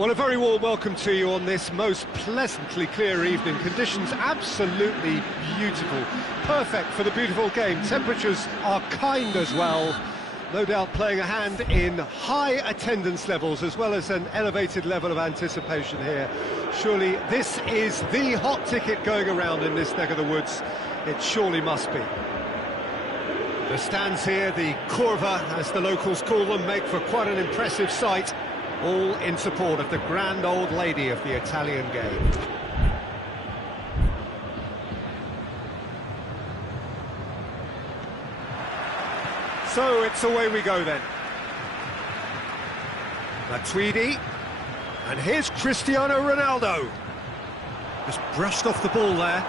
Well, a very warm welcome to you on this most pleasantly clear evening. Conditions absolutely beautiful. Perfect for the beautiful game. Temperatures are kind as well. No doubt playing a hand in high attendance levels as well as an elevated level of anticipation here. Surely this is the hot ticket going around in this neck of the woods. It surely must be. The stands here, the curva, as the locals call them, make for quite an impressive sight. All in support of the grand old lady of the Italian game. So it's away we go then. Matuidi, and here's Cristiano Ronaldo. Just brushed off the ball there.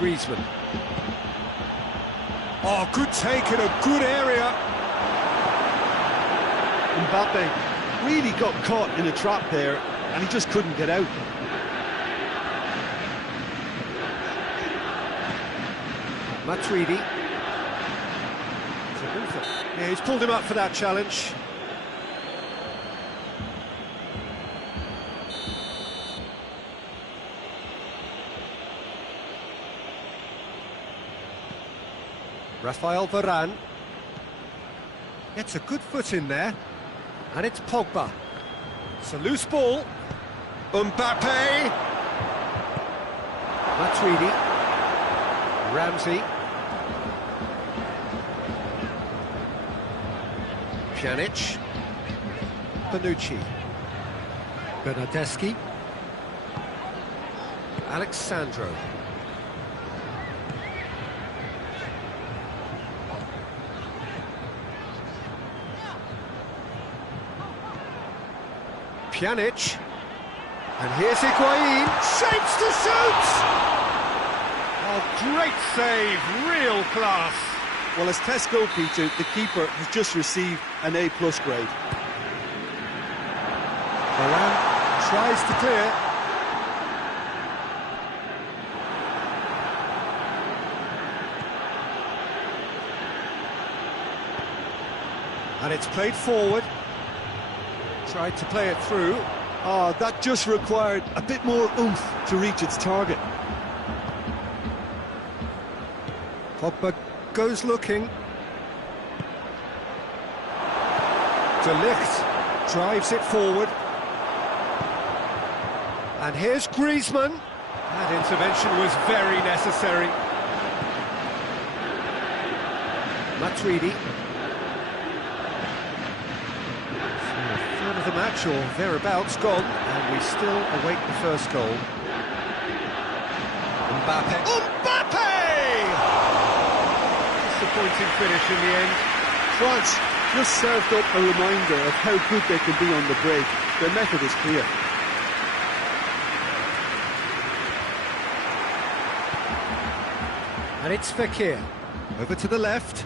Griezmann. Oh, good take in a good area. Mbappe really got caught in a trap there, and he just couldn't get out. Matuidi. Yeah, he's pulled him up for that challenge. Rafael Varane gets a good foot in there, and it's Pogba. It's a loose ball. Mbappe. Matuidi. Ramsey. Pjanic. Bonucci. Bernardeschi. Alexandro. Pjanic, and here's Higuain, shapes to shoot! Oh, great save, real class. Well, as tests go, Peter, the keeper has just received an A+ grade. Varane tries to clear. And it's played forward. Tried to play it through. Oh, that just required a bit more oomph to reach its target. Pogba goes looking. De Ligt drives it forward. And here's Griezmann. That intervention was very necessary. Matuidi. Of the match or thereabouts gone, and we still await the first goal. Mbappe. Disappointing finish in the end. France just served up a reminder of how good they can be on the break. Their method is clear. And it's Fekir. Over to the left.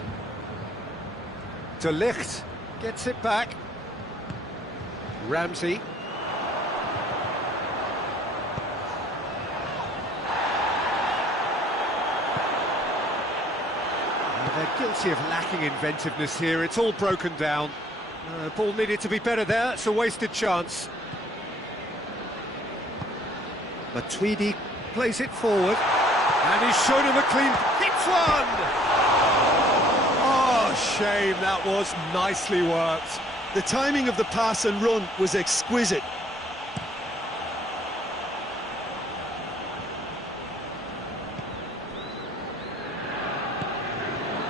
De Ligt gets it back. Ramsey. They're guilty of lacking inventiveness here. It's all broken down. Ball needed to be better there. It's a wasted chance. Matuidi plays it forward. And he's shown him a clean... Hits one! Oh, shame. That was nicely worked. The timing of the pass and run was exquisite.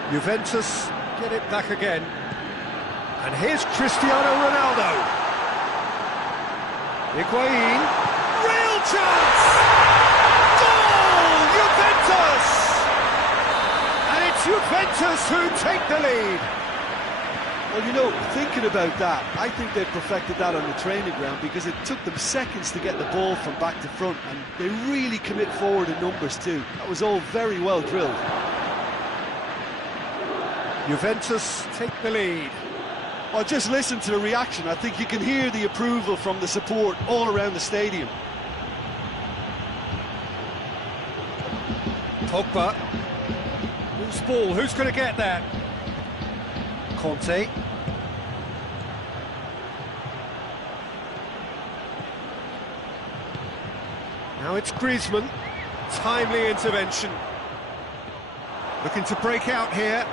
Juventus get it back again. And here's Cristiano Ronaldo. Higuain. Real chance! Goal! Juventus! And it's Juventus who take the lead. Well, you know, thinking about that, I think they perfected that on the training ground because it took them seconds to get the ball from back to front, and they really commit forward in numbers too. That was all very well drilled. Juventus take the lead. Well, just listen to the reaction. I think you can hear the approval from the support all around the stadium. Pogba. Loose ball, who's going to get that? Conte. Now it's Griezmann. Timely intervention. Looking to break out here.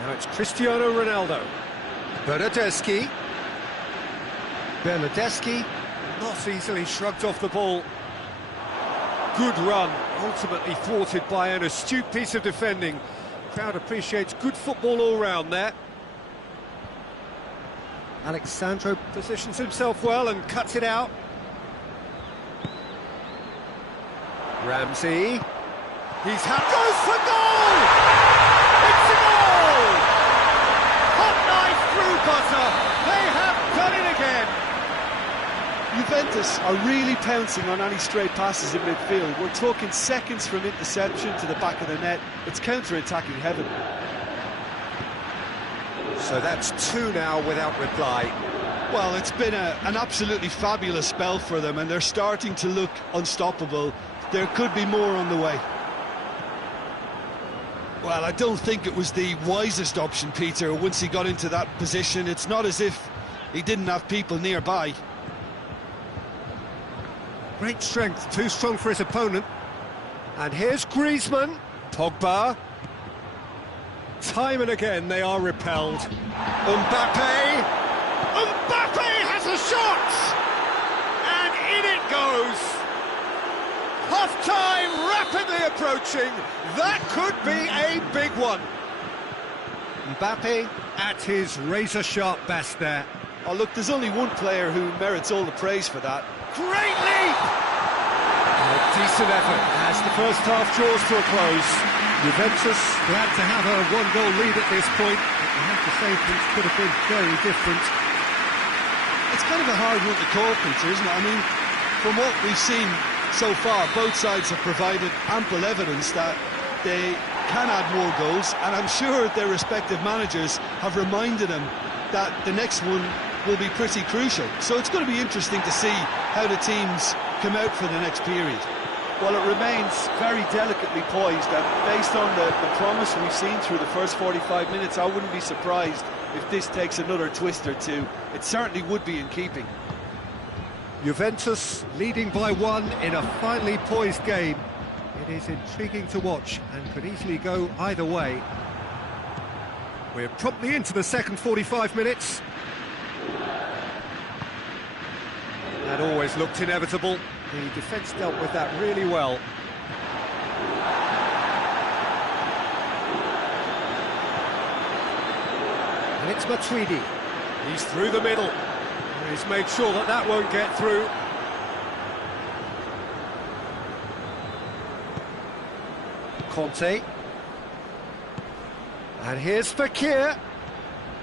Now it's Cristiano Ronaldo. Bernardeschi. Not easily shrugged off the ball. Good run, ultimately thwarted by an astute piece of defending. Crowd appreciates good football all round there. Alexandro positions himself well and cuts it out. Ramsey. Goes for goal! It's a goal! Hot knife through butter. They have done it again. Juventus are really pouncing on any stray passes in midfield. We're talking seconds from interception to the back of the net. It's counter-attacking heaven. So that's 2 now without reply. Well, it's been an absolutely fabulous spell for them, and they're starting to look unstoppable. There could be more on the way. Well, I don't think it was the wisest option, Peter, once he got into that position. It's not as if he didn't have people nearby. Great strength, too strong for his opponent. And here's Griezmann. Pogba. Time and again they are repelled. Mbappe has a shot! And in it goes! Half-time rapidly approaching. That could be a big one. Mbappe at his razor-sharp best there. Oh, look, there's only one player who merits all the praise for that. Great leap! A decent effort as the first half draws to a close. Juventus glad to have a one-goal lead at this point. I have to say things could have been very different. It's kind of a hard one to call, Peter, isn't it? I mean, from what we've seen so far, both sides have provided ample evidence that they can add more goals, and I'm sure their respective managers have reminded them that the next one will be pretty crucial. So it's going to be interesting to see how the teams come out for the next period. Well, it remains very delicately poised, and based on the promise we've seen through the first 45 minutes, I wouldn't be surprised if this takes another twist or two. It certainly would be in keeping. Juventus leading by 1 in a finely poised game. It is intriguing to watch and could easily go either way. We're promptly into the second 45 minutes. That always looked inevitable. The defence dealt with that really well. And it's Matuidi. He's through the middle. He's made sure that that won't get through. Conte. And here's Fekir.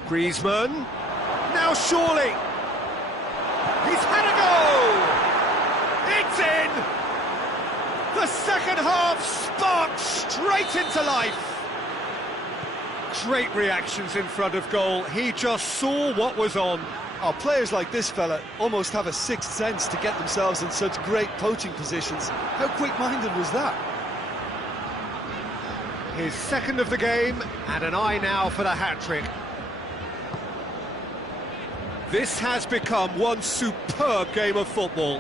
Griezmann. Now surely. He's had a go! It's in! The second half sparked straight into life. Great reactions in front of goal. He just saw what was on. Oh, players like this fella almost have a sixth sense to get themselves in such great poaching positions. How quick-minded was that? His second of the game, and an eye now for the hat-trick. This has become one superb game of football.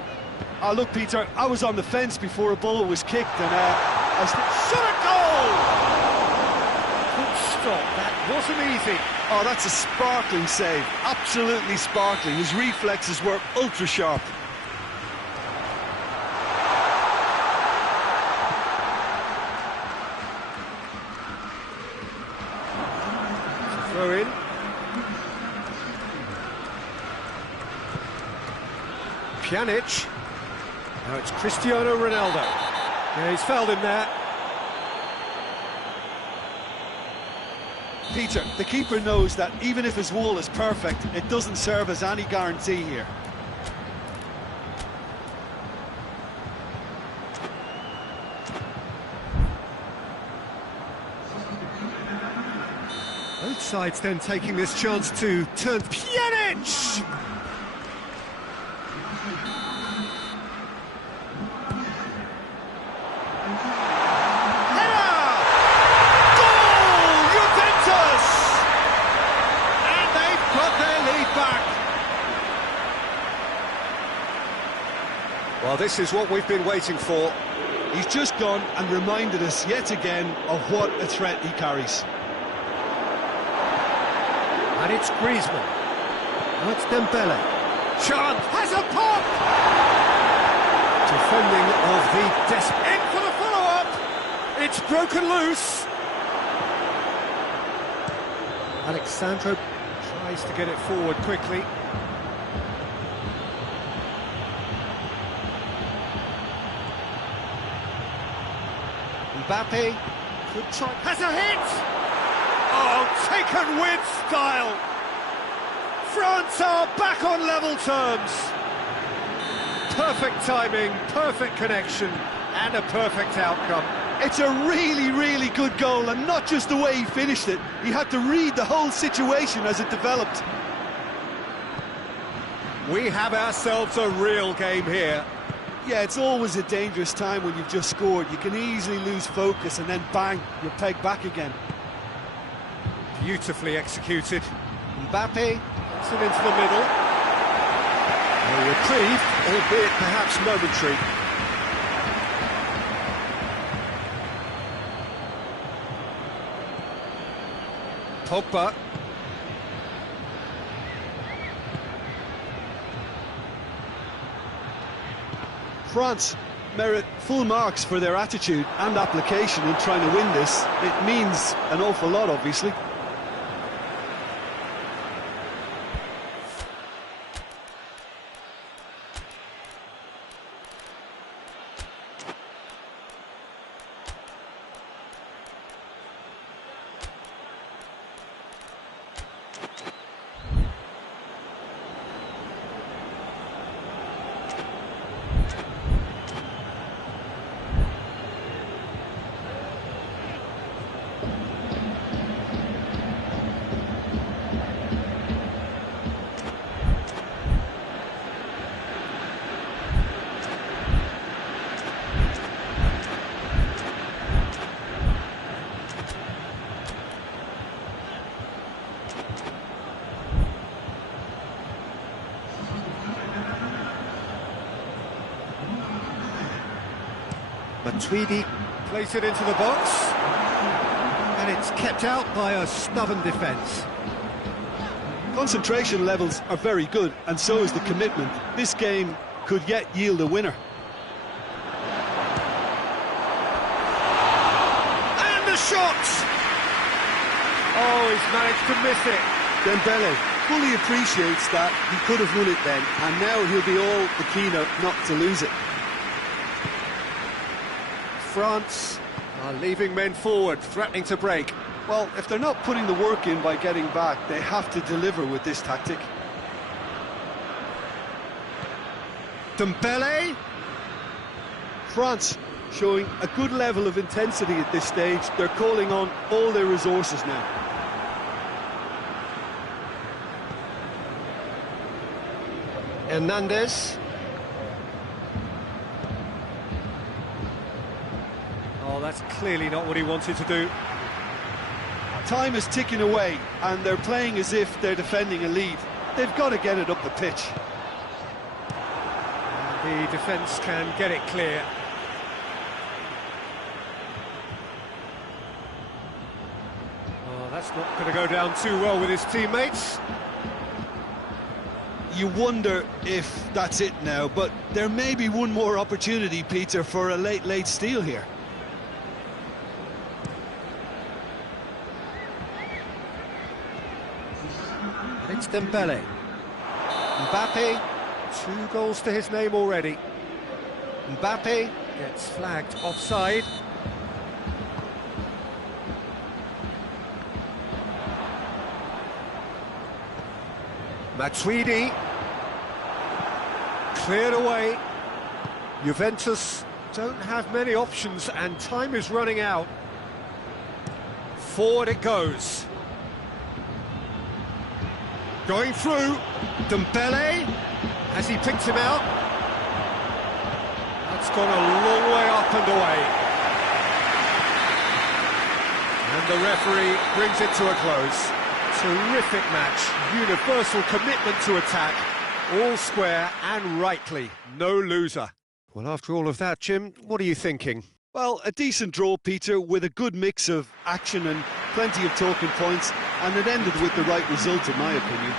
Oh, look, Peter, I was on the fence before a ball was kicked, and shot a goal! Good stop, that wasn't easy. Oh, that's a sparkling save, absolutely sparkling. His reflexes were ultra-sharp. Throw in. Pjanic. Now it's Cristiano Ronaldo. Yeah, he's fouled him there. Peter, the keeper knows that even if his wall is perfect, it doesn't serve as any guarantee here. Both sides then taking this chance to turn. Pjanic! Well, this is what we've been waiting for. He's just gone and reminded us yet again of what a threat he carries. And it's Griezmann. Now it's Dembele. Chance has a pop! Defending of the in for the follow-up! It's broken loose. Alexandro tries to get it forward quickly. Mbappe could try. Has a hit! Oh, taken with style! France are back on level terms. Perfect timing, perfect connection, and a perfect outcome. It's a really, really good goal, and not just the way he finished it. He had to read the whole situation as it developed. We have ourselves a real game here. Yeah, it's always a dangerous time when you've just scored. You can easily lose focus and then bang, you're pegged back again. Beautifully executed. Mbappe gets it into the middle. A reprieve, albeit perhaps momentary. Pogba. France merit full marks for their attitude and application in trying to win this. It means an awful lot, obviously. Matuidi plays it into the box, and it's kept out by a stubborn defence. Concentration levels are very good, and so is the commitment. This game could yet yield a winner. And the shot! Oh, he's managed to miss it. Dembele fully appreciates that he could have won it then, and now he'll be all the keener not to lose it. France are leaving men forward, threatening to break. Well, if they're not putting the work in by getting back, they have to deliver with this tactic. Dembele. France showing a good level of intensity at this stage. They're calling on all their resources now. Hernandez. Oh, that's clearly not what he wanted to do. Time is ticking away, and they're playing as if they're defending a lead. They've got to get it up the pitch. The defence can get it clear. Oh, that's not going to go down too well with his teammates. You wonder if that's it now, but there may be one more opportunity, Peter, for a late steal here. And it's Dembele. Mbappe, 2 goals to his name already. Mbappe gets flagged offside. Matuidi cleared away. Juventus don't have many options and time is running out. Forward it goes. Going through. Dembele. Has he picked him out? That's gone a long way up and away. And the referee brings it to a close. Terrific match, universal commitment to attack, all square and rightly, no loser. Well, after all of that, Jim, what are you thinking? Well, a decent draw, Peter, with a good mix of action and plenty of talking points, and it ended with the right result, in my opinion.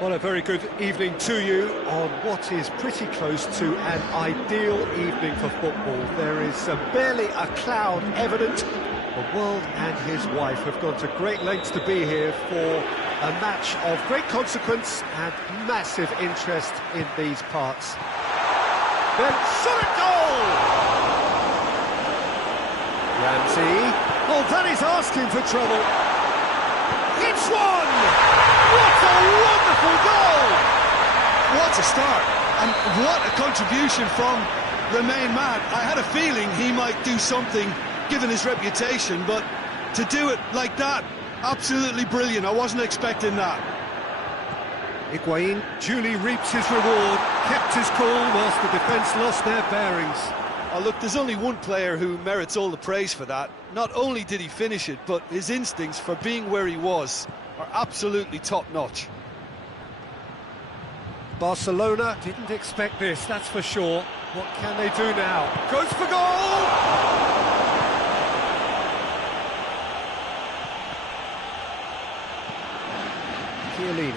Well, a very good evening to you on what is pretty close to an ideal evening for football. There is barely a cloud evident, The world and his wife have gone to great lengths to be here for a match of great consequence and massive interest in these parts. Then shot at goal! Ramsey. Oh, that is asking for trouble. It's one! What a wonderful goal! What a start, and what a contribution from the main man. I had a feeling he might do something, given his reputation, but to do it like that, absolutely brilliant. I wasn't expecting that. Higuain duly reaps his reward, kept his cool whilst the defence lost their bearings. Oh, look, there's only one player who merits all the praise for that. Not only did he finish it, but his instincts for being where he was are absolutely top-notch. Barcelona didn't expect this, that's for sure. What can they do now? Goes for goal! Chiellini.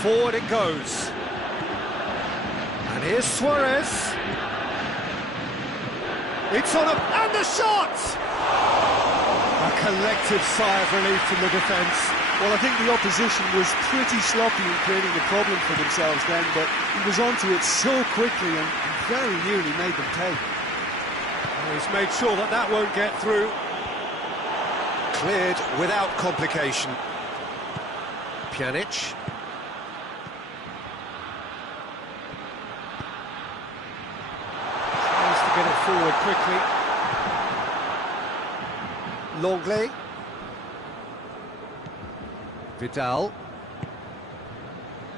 Forward it goes. And here's Suarez. It's on and the shot! A collective sigh of relief from the defence. Well, I think the opposition was pretty sloppy in creating a problem for themselves then, but he was onto it so quickly and very nearly made them pay. Well, he's made sure that that won't get through. Cleared without complication. Pjanic. Tries to get it forward quickly. Longley. Vidal.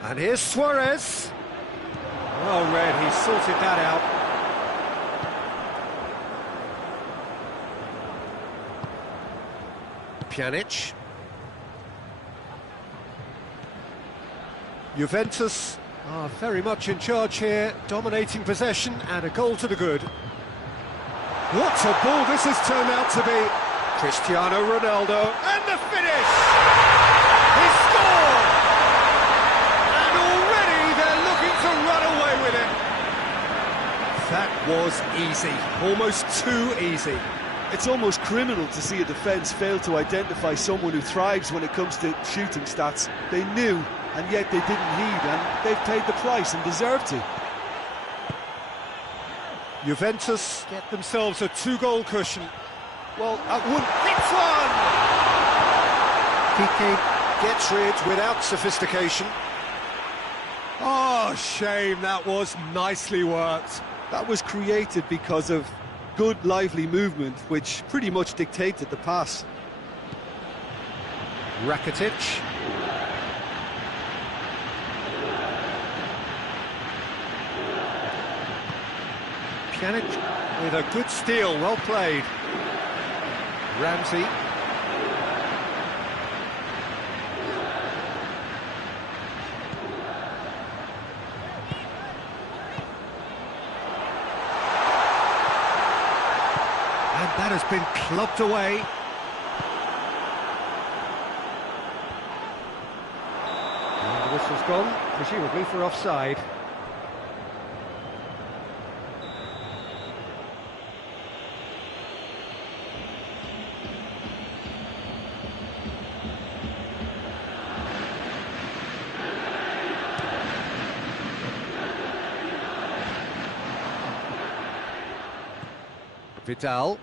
And here's Suarez. Well read, he sorted that out. Pjanic. Juventus are very much in charge here, dominating possession and a goal to the good. What a ball this has turned out to be. Cristiano Ronaldo, and the finish! He scored! And already they're looking to run away with it. That was easy, almost too easy. It's almost criminal to see a defence fail to identify someone who thrives when it comes to shooting stats. They knew, and yet they didn't heed, and they've paid the price and deserve to. Juventus get themselves a two-goal cushion. Well, at one... It's one! Piqué gets rid without sophistication. Oh, shame, that was nicely worked. That was created because of good, lively movement, which pretty much dictated the pass. Rakitic. Pjanic with a good steal, well played. Ramsey. And that has been clubbed away. And the whistle's gone, presumably for offside. Vidal.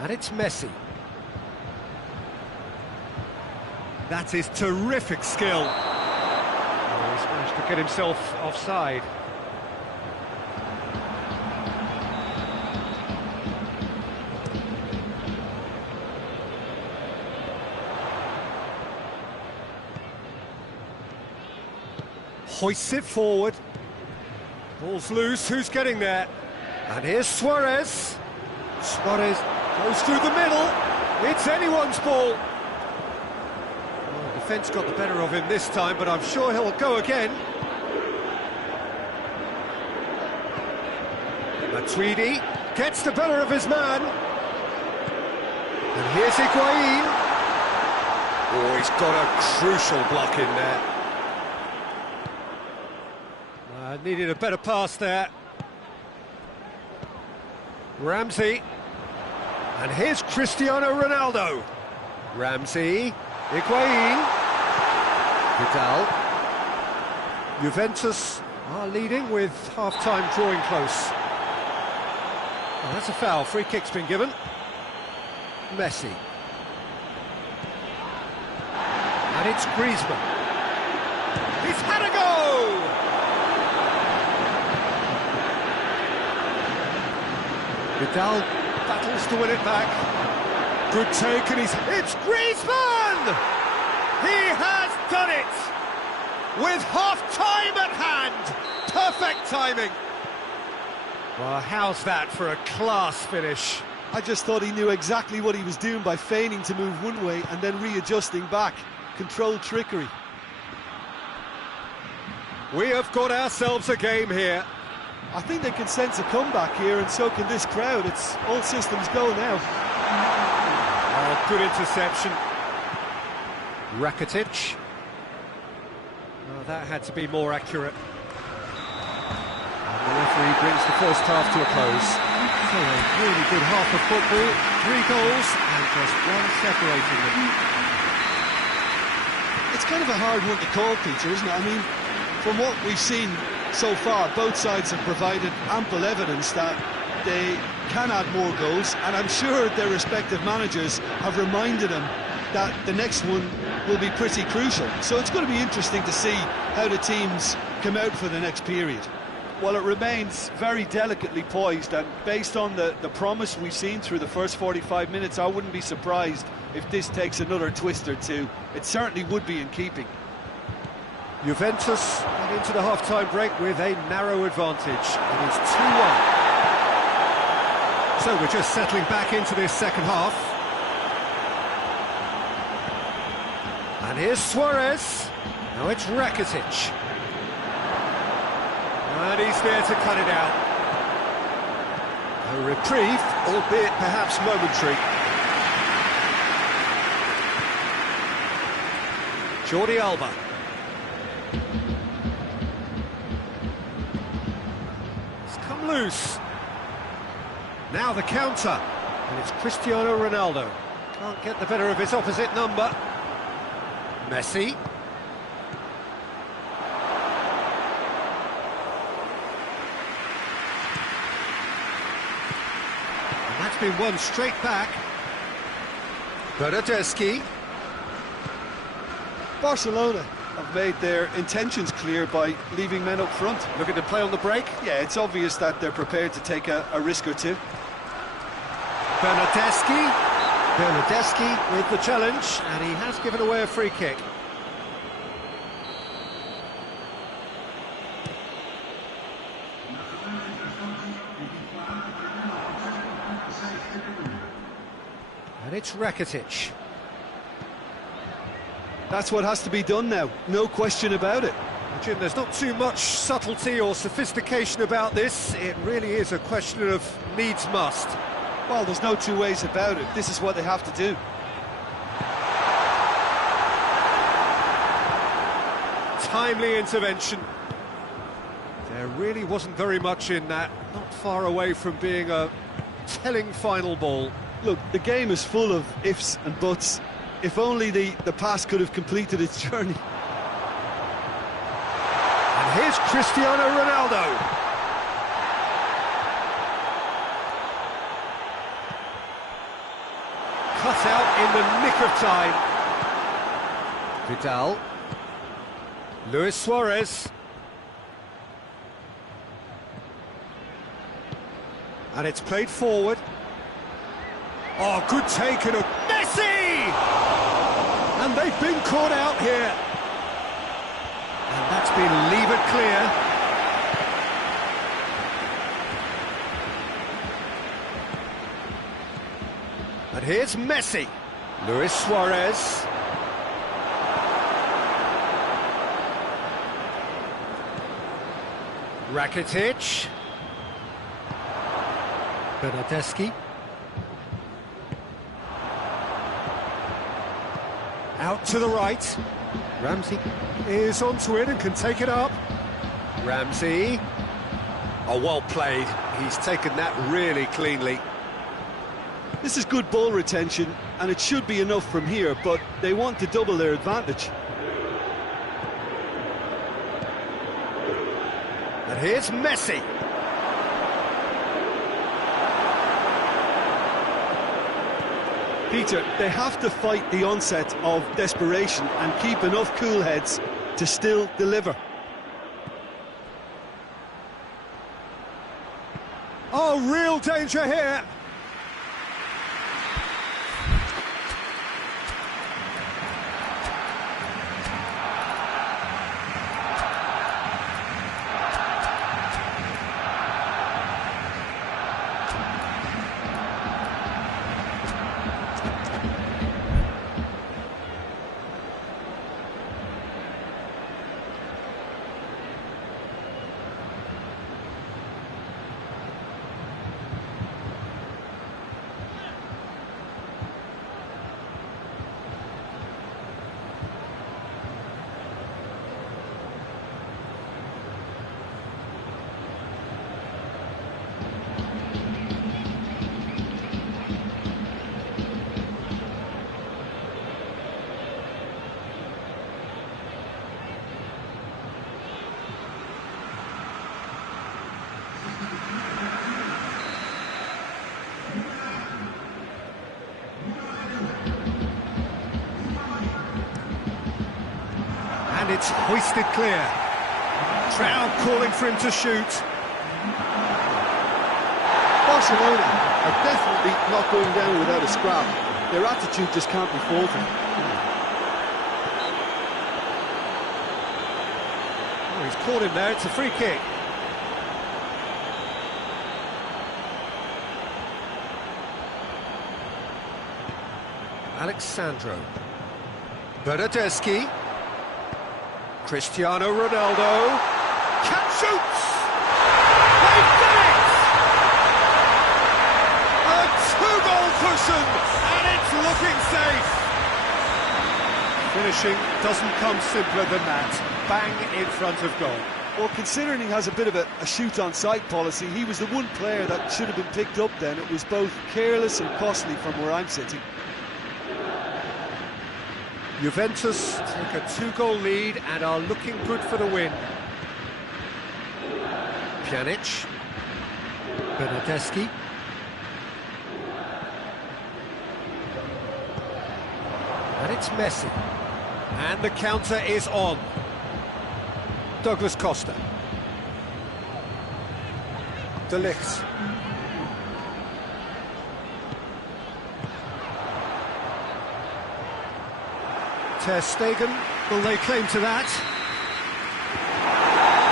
And it's Messi. That is terrific skill. Oh, he's managed to get himself offside. Hoists it forward. Ball's loose, who's getting there? And here's Suarez. Suarez goes through the middle. It's anyone's ball. Well, the defence got the better of him this time, but I'm sure he'll go again. Matuidi gets the better of his man. And here's Higuain. Oh, he's got a crucial block in there. Needed a better pass there. Ramsey. And here's Cristiano Ronaldo. Ramsey. Higuain. Vidal. Juventus are leading with half-time drawing close. Oh, that's a foul. Free kick's been given. Messi. And it's Griezmann. He's had a go! Vidal battles to win it back. Good take, and it's Griezmann! He has done it! With half-time at hand! Perfect timing! Well, how's that for a class finish? I just thought he knew exactly what he was doing by feigning to move one way and then readjusting back. Controlled trickery. We have got ourselves a game here. I think they can sense a comeback here, and so can this crowd. It's all systems go now. Oh, good interception. Rakitic. Oh, that had to be more accurate. And the referee brings the first half to a close. So a really good half of football, 3 goals and just one separating them. It's kind of a hard one to call, Peter, isn't it? I mean, from what we've seen so far, both sides have provided ample evidence that they can add more goals, and I'm sure their respective managers have reminded them that the next one will be pretty crucial. So it's going to be interesting to see how the teams come out for the next period. Well, it remains very delicately poised, and based on the promise we've seen through the first 45 minutes, I wouldn't be surprised if this takes another twist or two. It certainly would be in keeping. Juventus get into the half-time break with a narrow advantage. It is 2-1. So we're just settling back into this second half. And here's Suarez. Now it's Rakitic. And he's there to cut it out. A reprieve, albeit perhaps momentary. Jordi Alba. It's come loose. Now the counter. And it's Cristiano Ronaldo. Can't get the better of his opposite number. Messi. And that's been won straight back. Bernardeschi. Barcelona Have made their intentions clear by leaving men up front. Looking to play on the break. Yeah, it's obvious that they're prepared to take a risk or two. Bernardeschi with the challenge, and he has given away a free kick. And it's Rakitic. That's what has to be done now, no question about it. Jim, there's not too much subtlety or sophistication about this. It really is a question of needs must. Well, there's no two ways about it. This is what they have to do. Timely intervention. There really wasn't very much in that. Not far away from being a telling final ball. Look, the game is full of ifs and buts. If only the pass could have completed its journey. And here's Cristiano Ronaldo. Cut out in the nick of time. Vidal. Luis Suarez. And it's played forward. Oh, good take and a Messi! And they've been caught out here. And that's been levered clear. And here's Messi. Luis Suarez. Rakitic. Bernardeschi. Out to the right. Ramsey is onto it and can take it up. Ramsey. Oh, well played. He's taken that really cleanly. This is good ball retention, and it should be enough from here, but they want to double their advantage. And here's Messi. Peter, they have to fight the onset of desperation and keep enough cool heads to still deliver. Oh, real danger here. And it's hoisted clear. Crowd calling for him to shoot. Barcelona are definitely not going down without a scrap. Their attitude just can't be faulted. Oh, he's caught him there, it's a free kick. Alexandro. Bernardeschi. Cristiano Ronaldo. Shoots! They've done it! A two-goal cushion, and it's looking safe. Finishing doesn't come simpler than that. Bang in front of goal. Well, considering he has a bit of a shoot-on-sight policy, he was the one player that should have been picked up then. It was both careless and costly from where I'm sitting. Juventus take a two-goal lead and are looking good for the win. Pjanic. Bernardeschi. And it's Messi. And the counter is on. Douglas Costa. De Ligt. Ter Stegen, will they claim to that?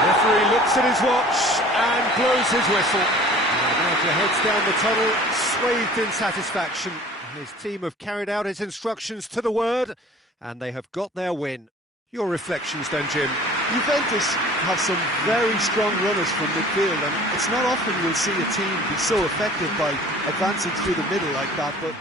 Referee looks at his watch and blows his whistle. And the manager heads down the tunnel, swathed in satisfaction. His team have carried out his instructions to the word, and they have got their win. Your reflections then, Jim? Juventus have some very strong runners from midfield, and it's not often you'll see a team be so effective by advancing through the middle like that, but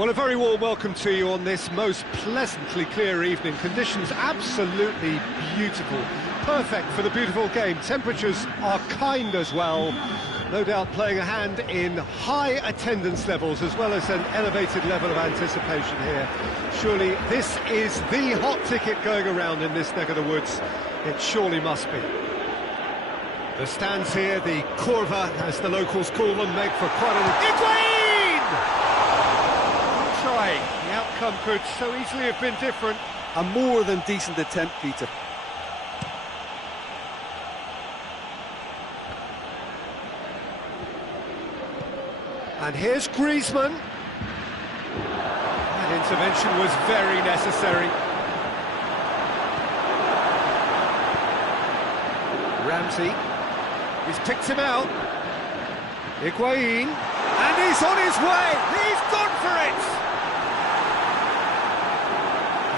Well, a very warm welcome to you on this most pleasantly clear evening. Conditions absolutely beautiful. Perfect for the beautiful game. Temperatures are kind as well. No doubt playing a hand in high attendance levels as well as an elevated level of anticipation here. Surely this is the hot ticket going around in this neck of the woods. It surely must be. The stands here, the Kurva, as the locals call them, make for quite an... Higuain! Try. The outcome could so easily have been different. A more than decent attempt, Peter. And here's Griezmann. That intervention was very necessary. Ramsey. He's picked him out. Higuain. And he's on his way. He's gone for it.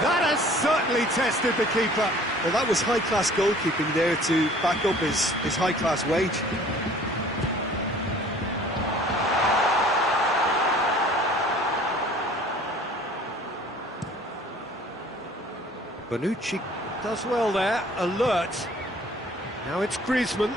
That has certainly tested the keeper. Well, that was high-class goalkeeping there to back up his high-class wage. Bonucci does well there, alert. Now it's Griezmann.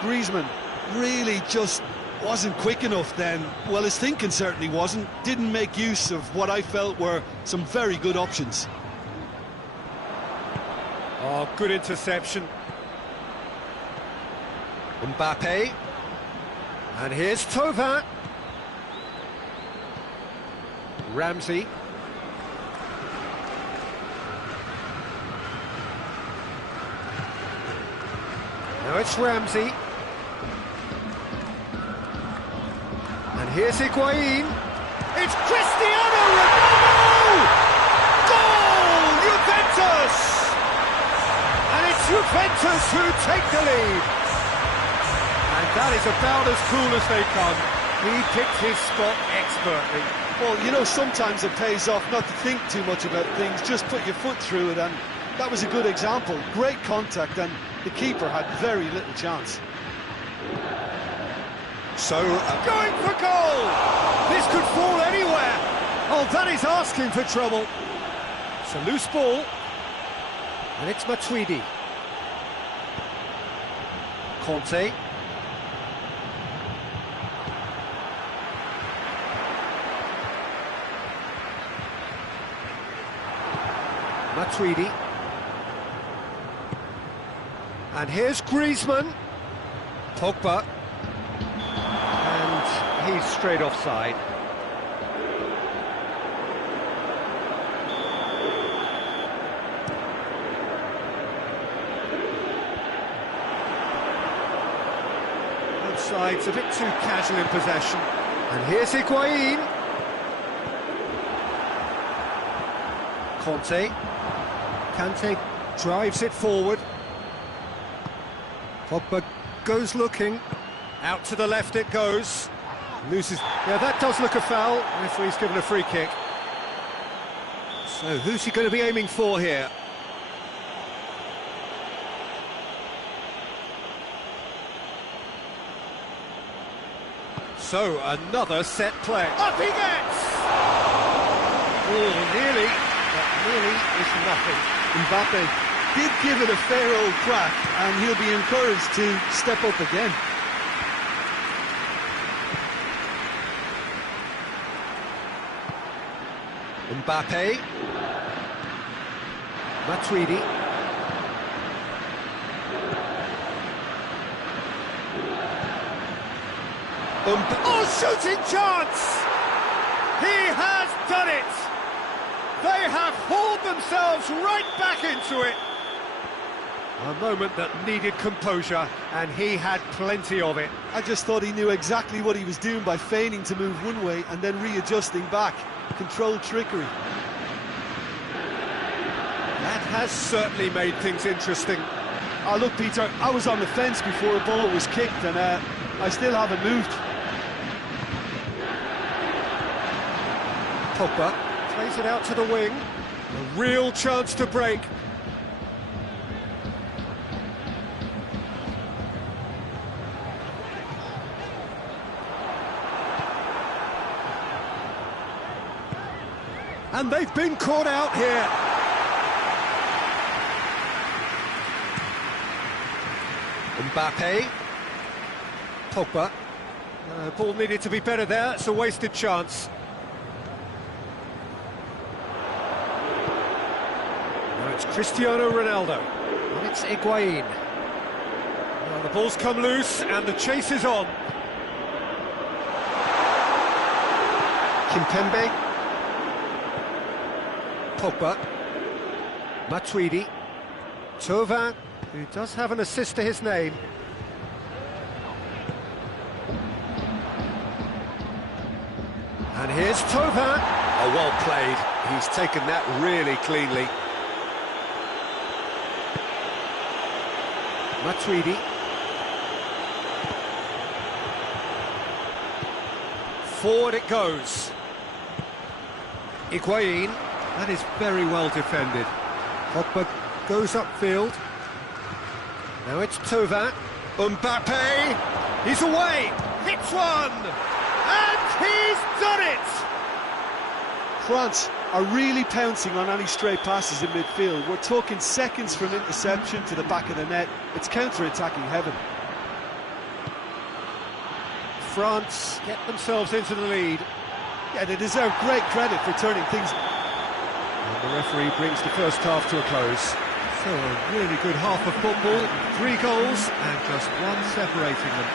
Griezmann really just wasn't quick enough then. Well, his thinking certainly wasn't. Didn't make use of what I felt were some very good options. Oh, good interception. Mbappe. And here's Thauvin. Ramsey. Now it's Ramsey. And here's Higuain. It's Cristiano Ronaldo! Goal! Juventus! And it's Juventus who take the lead. And that is about as cool as they come. He picked his spot expertly. Well, you know, sometimes it pays off not to think too much about things, just put your foot through it, and that was a good example. Great contact, and the keeper had very little chance. So, going for goal! This could fall anywhere! Oh, that is asking for trouble. It's a loose ball. And it's Matuidi. Conte. Matuidi. And here's Griezmann. Pogba. And he's straight offside. Both sides a bit too casual in possession. And here's Higuain. Conte. Kante drives it forward. Pogba goes looking. Out to the left it goes. Loses. Yeah, that does look a foul. Referee's given a free kick. So who's he going to be aiming for here? So another set play. Up he gets! Oh, nearly. But nearly is nothing. Mbappe did give it a fair old crack, and he'll be encouraged to step up again. Mbappe. Matuidi. Oh, shooting chance! He has done it! They have hauled themselves right back into it. A moment that needed composure, and he had plenty of it. I just thought he knew exactly what he was doing by feigning to move one way and then readjusting back. Controlled trickery. That has certainly made things interesting. Oh, look, Peter, I was on the fence before a ball was kicked, and I still haven't moved. Pogba plays it out to the wing. A real chance to break. And they've been caught out here. Mbappe. Pogba. Ball needed to be better there, it's a wasted chance. Now it's Cristiano Ronaldo. And it's Higuain. Well, the ball's come loose and the chase is on. Kimpembe. Pogba. Matuidi. Thauvin, who does have an assist to his name. And here's Thauvin. Oh, well played. He's taken that really cleanly. Matuidi. Forward it goes. Higuain. That is very well defended. Pogba goes upfield. Now it's Thauvin. Mbappe. He's away. Hits one. And he's done it. France are really pouncing on any stray passes in midfield. We're talking seconds from interception to the back of the net. It's counter-attacking heaven. France get themselves into the lead. Yeah, they deserve great credit for turning things. And the referee brings the first half to a close. So a really good half of football, 3 goals and just one separating them.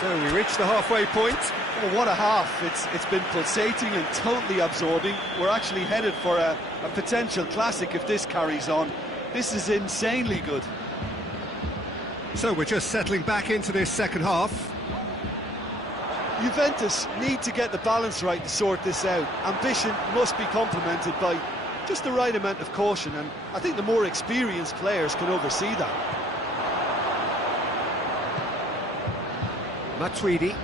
So we reach the halfway point. Oh, what a half. It's been pulsating and totally absorbing. We're actually headed for a potential classic if this carries on. This is insanely good. So we're just settling back into this second half. Juventus need to get the balance right to sort this out. Ambition must be complemented by just the right amount of caution, and I think the more experienced players can oversee that. Matuidi.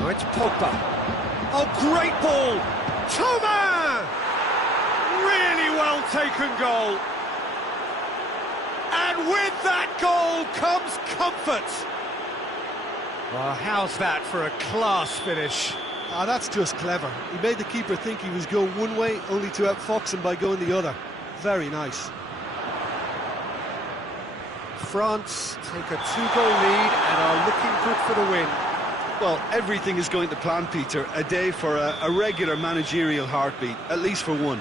Now it's Pogba. Oh, great ball! Thauvin! Really well taken goal. And with that goal comes comfort. Well, how's that for a class finish? Ah, that's just clever. He made the keeper think he was going one way, only to outfox him by going the other. Very nice. France take a 2-goal lead and are looking good for the win. Well, everything is going to plan, Peter. A day for a regular managerial heartbeat, at least for one.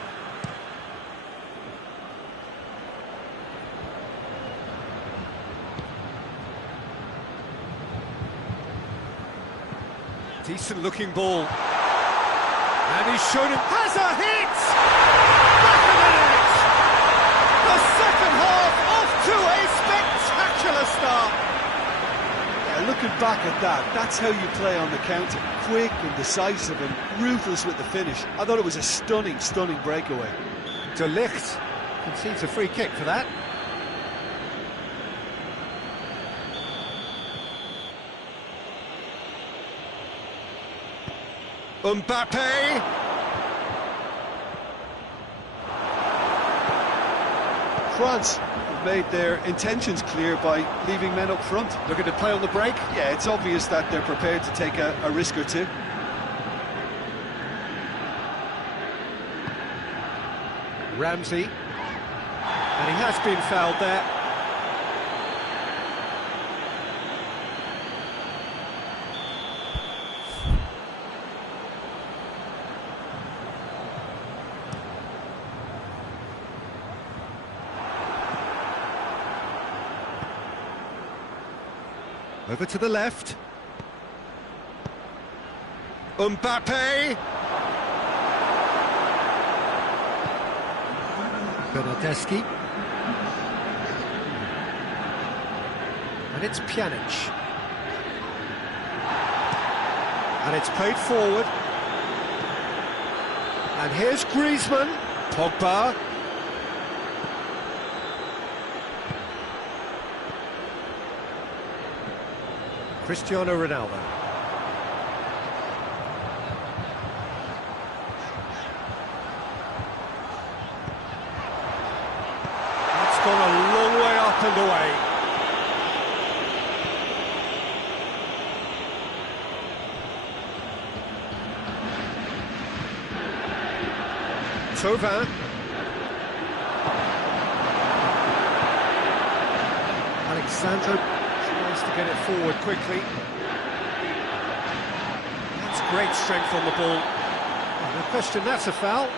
Decent looking ball. And he's shown him, has a hit! Back of the net! The second half off to a spectacular start. Yeah, looking back at that, that's how you play on the counter. Quick and decisive and ruthless with the finish. I thought it was a stunning, stunning breakaway. De Ligt concedes a free kick for that. Mbappe! France have made their intentions clear by leaving men up front. Looking to play on the break? Yeah, it's obvious that they're prepared to take a risk or two. Ramsey. And he has been fouled there. Over to the left. Mbappe! Bernardeschi. And it's Pjanic. And it's played forward. And here's Griezmann. Pogba. Cristiano Ronaldo. It's gone a long way up and away. Tovin. Alexandro tries to get it forward quickly. That's great strength on the ball. No question, that's a foul.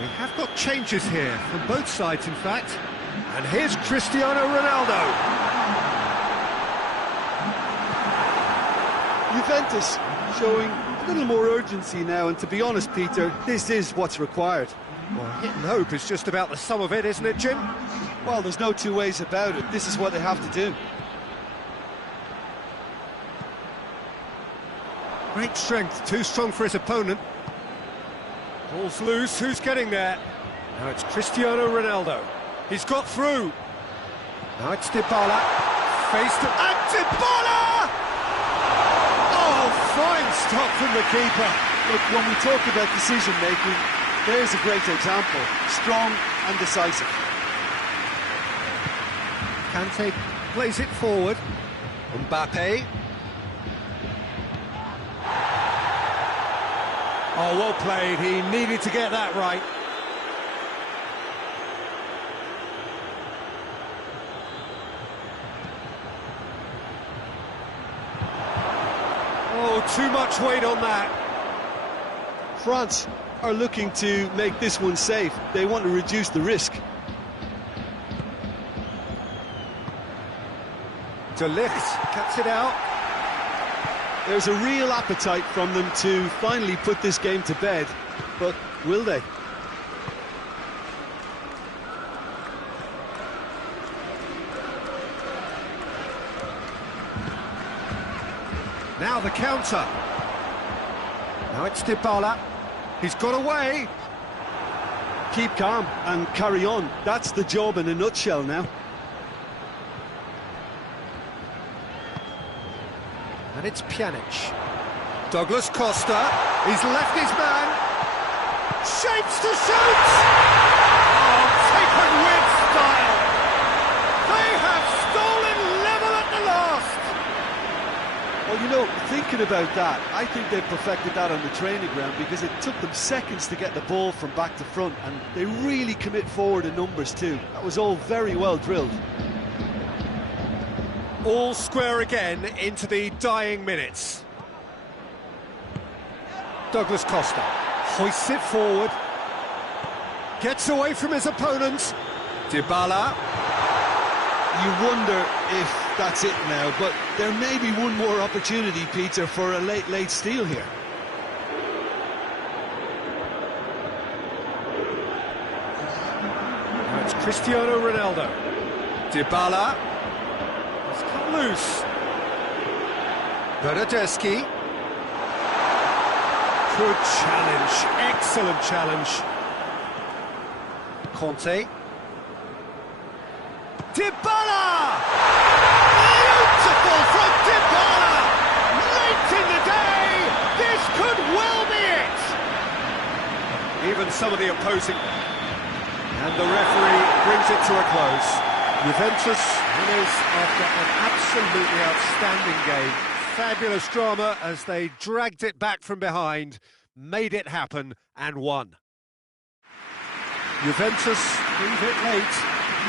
We have got changes here, from both sides in fact. And here's Cristiano Ronaldo. Juventus showing a little more urgency now, and to be honest, Peter, this is what's required. Well, hit and hope is just about the sum of it, isn't it, Jim? Well, there's no two ways about it. This is what they have to do. Great strength, too strong for his opponent. Ball's loose, who's getting there? Now it's Cristiano Ronaldo. He's got through. Now it's Dybala. Face to... And Dybala! Oh, fine stop from the keeper. Look, when we talk about decision-making, there's a great example. Strong and decisive. Kante plays it forward. Mbappe. Oh, well played. He needed to get that right. Oh, too much weight on that. France are looking to make this one safe. They want to reduce the risk. De Ligt cuts it out. There's a real appetite from them to finally put this game to bed, but will they? Now the counter. Now it's Dybala. He's got away. Keep calm and carry on. That's the job in a nutshell now. And it's Pjanic. Douglas Costa. He's left his man. Shapes to shoot! Oh, taken with style. They have stolen level at the last. Well, you know, thinking about that, I think they perfected that on the training ground because it took them seconds to get the ball from back to front, and they really commit forward in numbers too. That was all very well drilled. All square again into the dying minutes. Douglas Costa hoists it forward. Gets away from his opponent. Dybala. You wonder if that's it now, but there may be one more opportunity, Peter, for a late steal here. Now it's Cristiano Ronaldo. Dybala. He's come loose. Bernardeschi. Good challenge. Excellent challenge. Conte. Dybala! Beautiful from Dybala! Late in the day, this could well be it! Even some of the opposing... And the referee brings it to a close. Juventus winners after an absolutely outstanding game. Fabulous drama as they dragged it back from behind, made it happen and won. Juventus leave it late,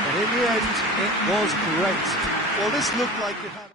but in the end, it was great. Well, this looked like it had...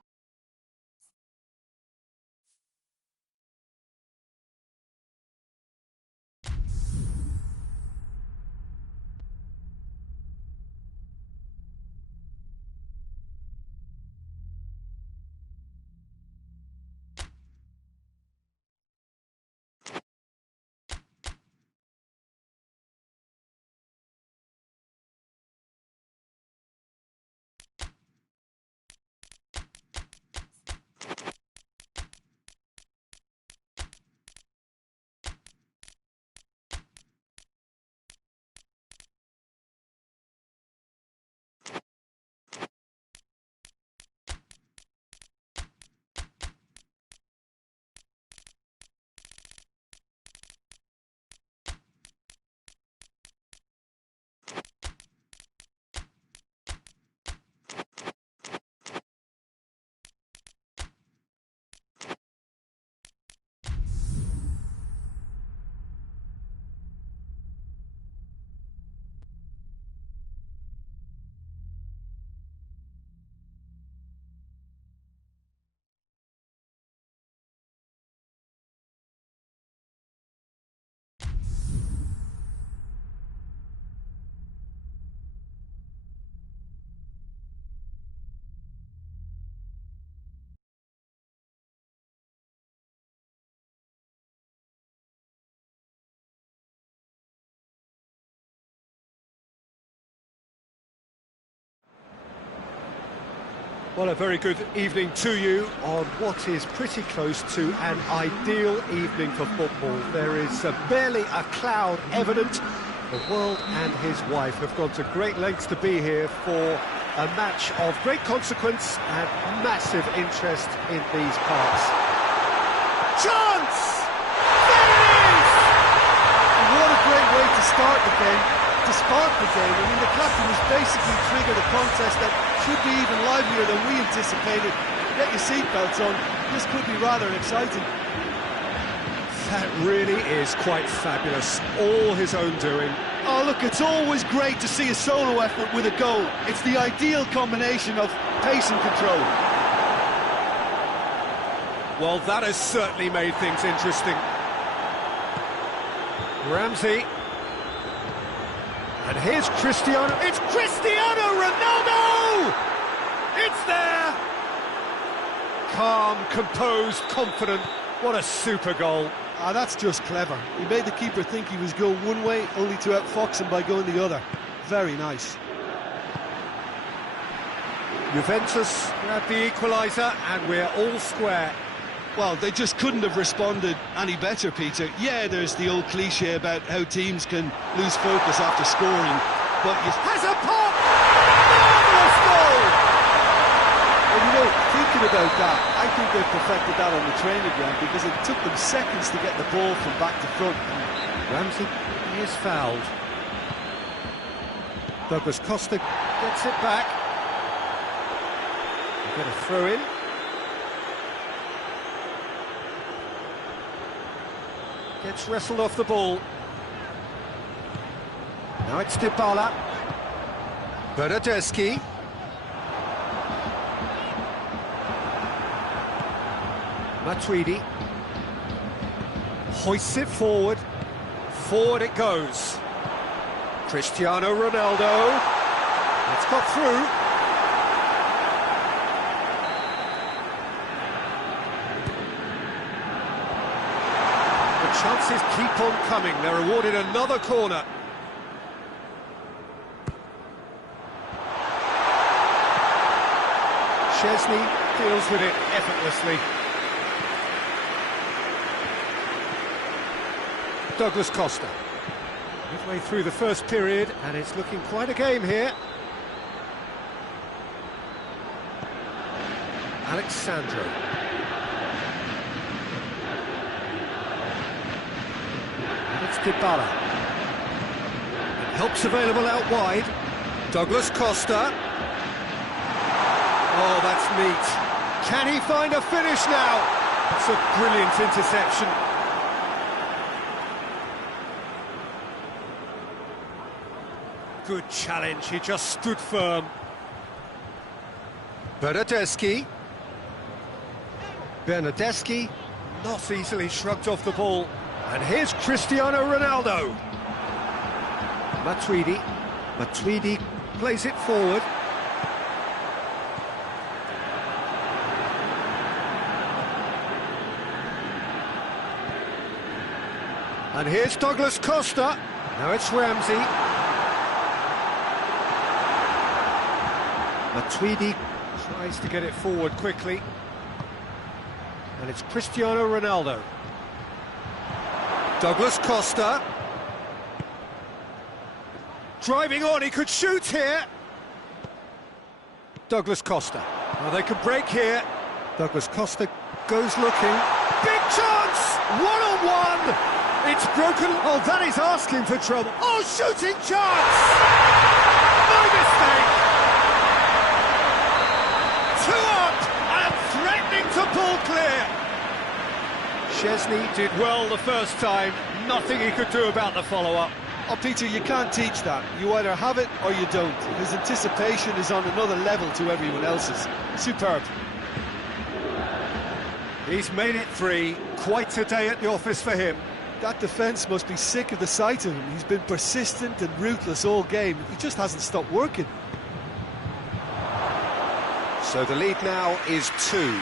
Well, a very good evening to you on what is pretty close to an ideal evening for football. There is barely a cloud evident. The world and his wife have gone to great lengths to be here for a match of great consequence and massive interest in these parts. Chance! There it is! And what a great way to start the game, to spark the game. I mean, the captain has basically triggered a contest that should be even livelier than we anticipated. Get your seatbelts on, this could be rather exciting. That really is quite fabulous, all his own doing. Oh look, it's always great to see a solo effort with a goal. It's the ideal combination of pace and control. Well, that has certainly made things interesting. Ramsey. And here's Cristiano. It's Cristiano Ronaldo! It's there! Calm, composed, confident. What a super goal. Ah, that's just clever. He made the keeper think he was going one way, only to outfox him by going the other. Very nice. Juventus grab the equaliser, and we're all square. Well, they just couldn't have responded any better, Peter. Yeah, there's the old cliche about how teams can lose focus after scoring, but you... Has a pop! Marvellous goal! Well, you know, thinking about that, I think they've perfected that on the training ground because it took them seconds to get the ball from back to front. Ramsey is fouled. Douglas Costa gets it back. Get a throw in. Gets wrestled off the ball. Now it's Dybala. Bernardeschi. Matuidi. Hoists it forward. Forward it goes. Cristiano Ronaldo. It's got through. Chances keep on coming. They're awarded another corner. Chesney deals with it effortlessly. Douglas Costa. Midway through the first period, and it's looking quite a game here. Alexandro. It's Dybala. Help's available out wide. Douglas Costa. Oh, that's neat. Can he find a finish now? It's a brilliant interception. Good challenge, he just stood firm. Bernardeschi. Bernardeschi not easily shrugged off the ball. And here's Cristiano Ronaldo. Matuidi. Matuidi plays it forward. And here's Douglas Costa. Now it's Ramsey. Matuidi tries to get it forward quickly. And it's Cristiano Ronaldo. Douglas Costa. Driving on, he could shoot here. Douglas Costa. Now they could break here. Douglas Costa goes looking. Big chance! One-on-one! It's broken. Oh, that is asking for trouble. Oh, shooting chance! No mistake! Two up and threatening to pull clear. Chesney did well the first time, nothing he could do about the follow-up. Oh, Peter, you can't teach that. You either have it or you don't. His anticipation is on another level to everyone else's. Superb. He's made it 3. Quite a day at the office for him. That defence must be sick of the sight of him. He's been persistent and ruthless all game. He just hasn't stopped working. So the lead now is 2.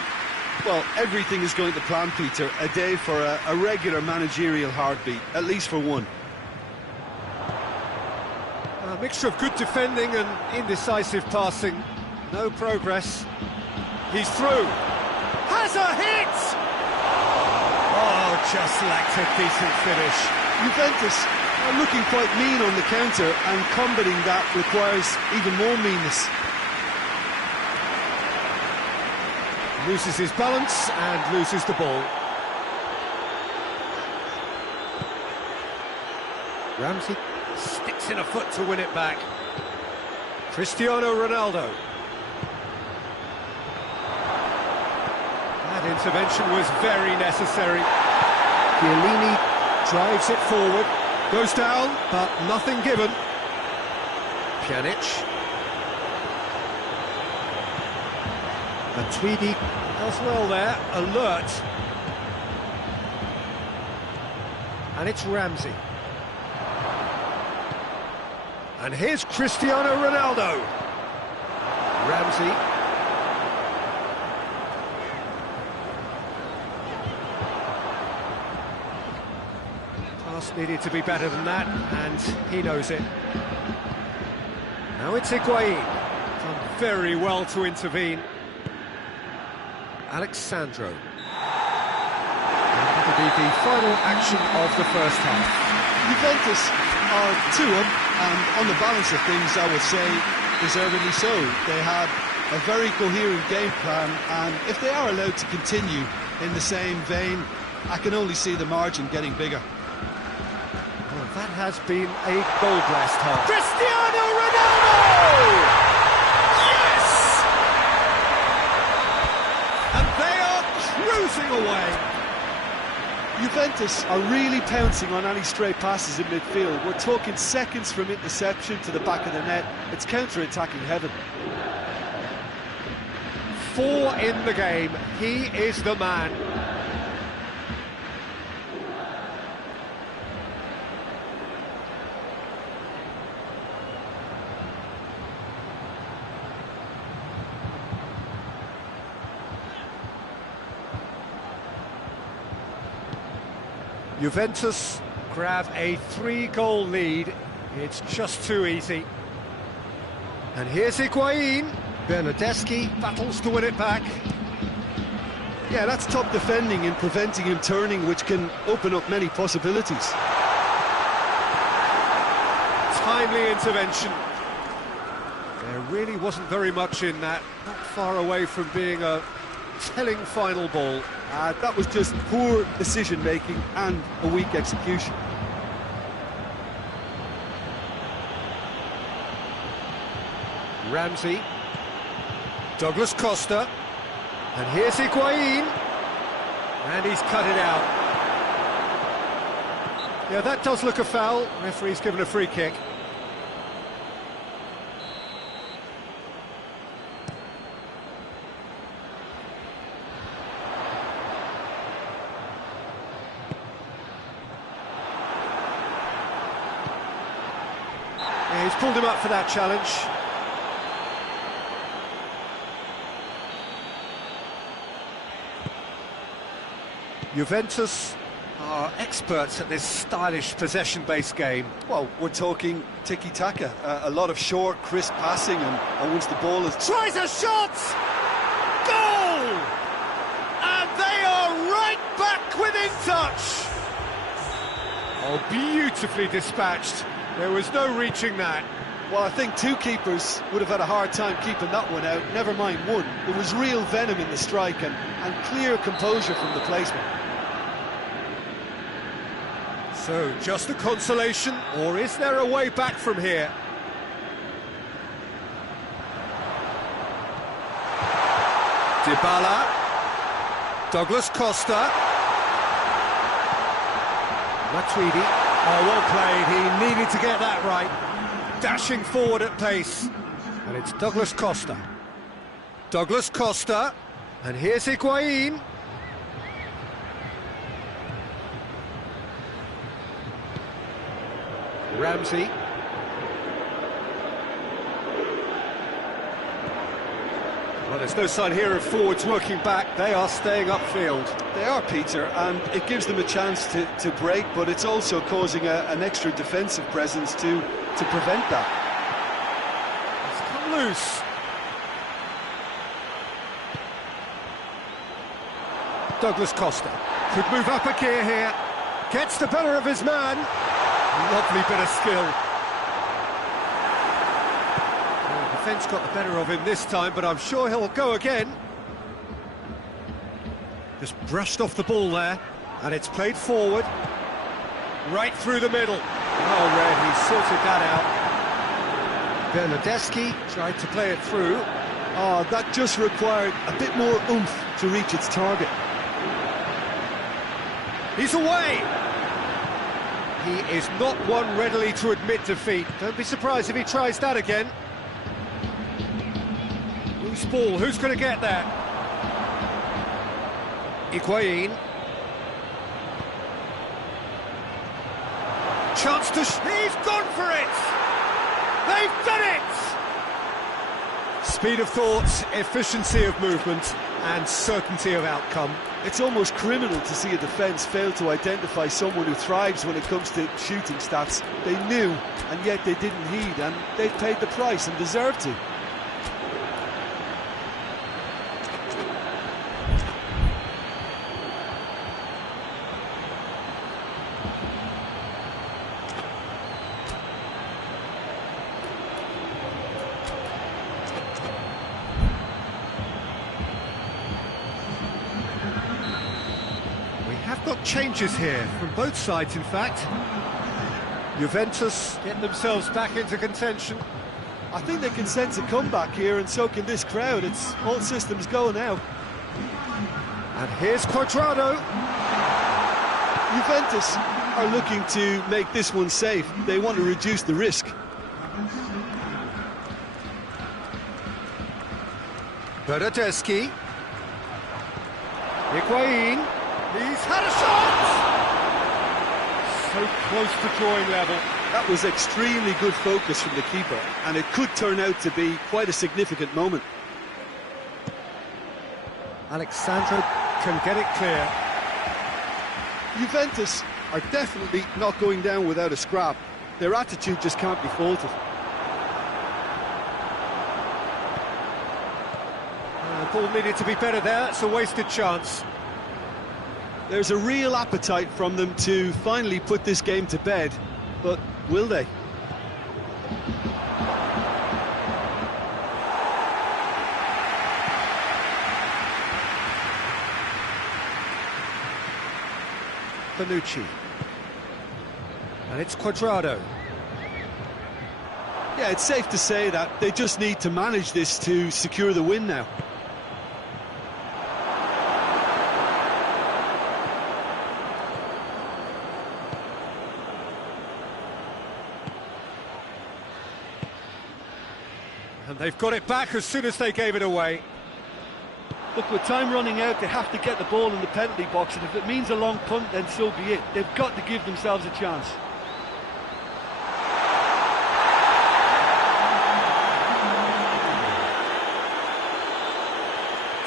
Well, everything is going to plan, Peter. A day for a regular managerial heartbeat, at least for one. A mixture of good defending and indecisive passing. No progress. He's through. Has a hit! Oh, just lacked a decent finish. Juventus are looking quite mean on the counter, and combating that requires even more meanness. Loses his balance and loses the ball. Ramsey sticks in a foot to win it back. Cristiano Ronaldo. That intervention was very necessary. Chiellini drives it forward, goes down, but nothing given. Pjanic. Matuidi does well there, alert. And it's Ramsey. And here's Cristiano Ronaldo. Ramsey. Pass needed to be better than that, and he knows it. Now it's Higuain. Done very well to intervene. Alexandro. And that'll be the final action of the first half. Juventus are 2-up, and on the balance of things, I would say, deservedly so. They had a very coherent game plan, and if they are allowed to continue in the same vein, I can only see the margin getting bigger. Well, that has been a goal-blessed half. Cristiano Ronaldo! Cruising away. Juventus are really pouncing on any stray passes in midfield. We're talking seconds from interception to the back of the net. It's counter-attacking heaven. 4 in the game. He is the man. Juventus grab a 3-goal lead. It's just too easy. And here's Higuain. Bernardeschi battles to win it back. Yeah, that's top defending and preventing him turning, which can open up many possibilities. Timely intervention. There really wasn't very much in that. Not far away from being a telling final ball. That was just poor decision-making and a weak execution. Ramsey. Douglas Costa. And here's Higuain. And he's cut it out. Yeah, that does look a foul. Referee's given a free kick. Yeah, he's pulled him up for that challenge. Juventus are experts at this stylish possession-based game. Well, we're talking tiki-taka, a lot of short, crisp passing, and once the ball is... Tries a shot! Goal! And they are right back within touch! Oh, beautifully dispatched. There was no reaching that. Well, I think two keepers would have had a hard time keeping that one out, never mind one. There was real venom in the strike and clear composure from the placement. So, just a consolation, or is there a way back from here? Dybala. Douglas Costa. Matuidi. Oh, well played, he needed to get that right. Dashing forward at pace. And it's Douglas Costa. Douglas Costa. And here's Higuain. Ramsey. Well, there's no sign here of forwards working back. They are staying upfield. They are, Peter, and it gives them a chance to break, but it's also causing an extra defensive presence to prevent that. It's come loose. Douglas Costa. Could move up a gear here. Gets the better of his man. Lovely bit of skill. Well, the defence got the better of him this time, but I'm sure he'll go again. Just brushed off the ball there, and it's played forward. Right through the middle. Oh, Red, he sorted that out. Bernardeschi tried to play it through. Oh, that just required a bit more oomph to reach its target. He's away! He is not one readily to admit defeat. Don't be surprised if he tries that again. Loose ball, who's going to get there? Higuain. Chance to... He's gone for it! They've done it! Speed of thought, efficiency of movement, and certainty of outcome. It's almost criminal to see a defence fail to identify someone who thrives when it comes to shooting stats. They knew, and yet they didn't heed, and they've paid the price and deserve to. Got changes here from both sides, in fact. Juventus get themselves back into contention. I think they can sense a comeback here, and so can this crowd. It's all systems go now. And here's Cuadrado. Juventus are looking to make this one safe. They want to reduce the risk. Bernardeschi. Higuain. He's had a shot! So close to drawing level. That was extremely good focus from the keeper, and it could turn out to be quite a significant moment. Alexandro can get it clear. Juventus are definitely not going down without a scrap. Their attitude just can't be faulted. The ball needed to be better there. It's a wasted chance. There's a real appetite from them to finally put this game to bed, but will they? Bonucci. And it's Cuadrado. Yeah, it's safe to say that they just need to manage this to secure the win now. And they've got it back as soon as they gave it away. Look, with time running out, they have to get the ball in the penalty box, and if it means a long punt, then so be it. They've got to give themselves a chance.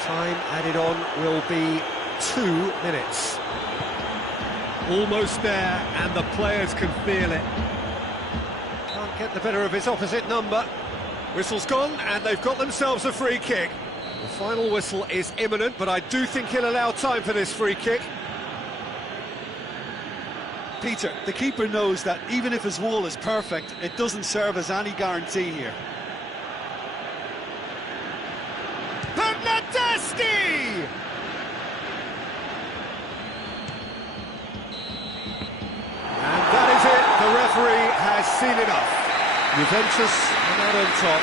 Time added on will be 2 minutes. Almost there, and the players can feel it. Can't get the better of his opposite number. Whistle's gone, and they've got themselves a free kick. The final whistle is imminent, but I do think he'll allow time for this free kick. Peter, the keeper knows that even if his wall is perfect, it doesn't serve as any guarantee here. Bernardeschi! And that is it. The referee has seen enough. Juventus are not on top.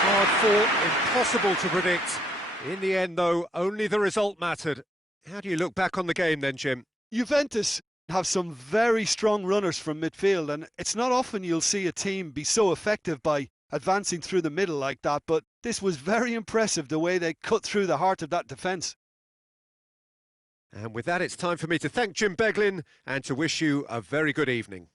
Hard fought, impossible to predict. In the end, though, only the result mattered. How do you look back on the game then, Jim? Juventus have some very strong runners from midfield, and it's not often you'll see a team be so effective by advancing through the middle like that, but this was very impressive, the way they cut through the heart of that defence. And with that, it's time for me to thank Jim Beglin and to wish you a very good evening.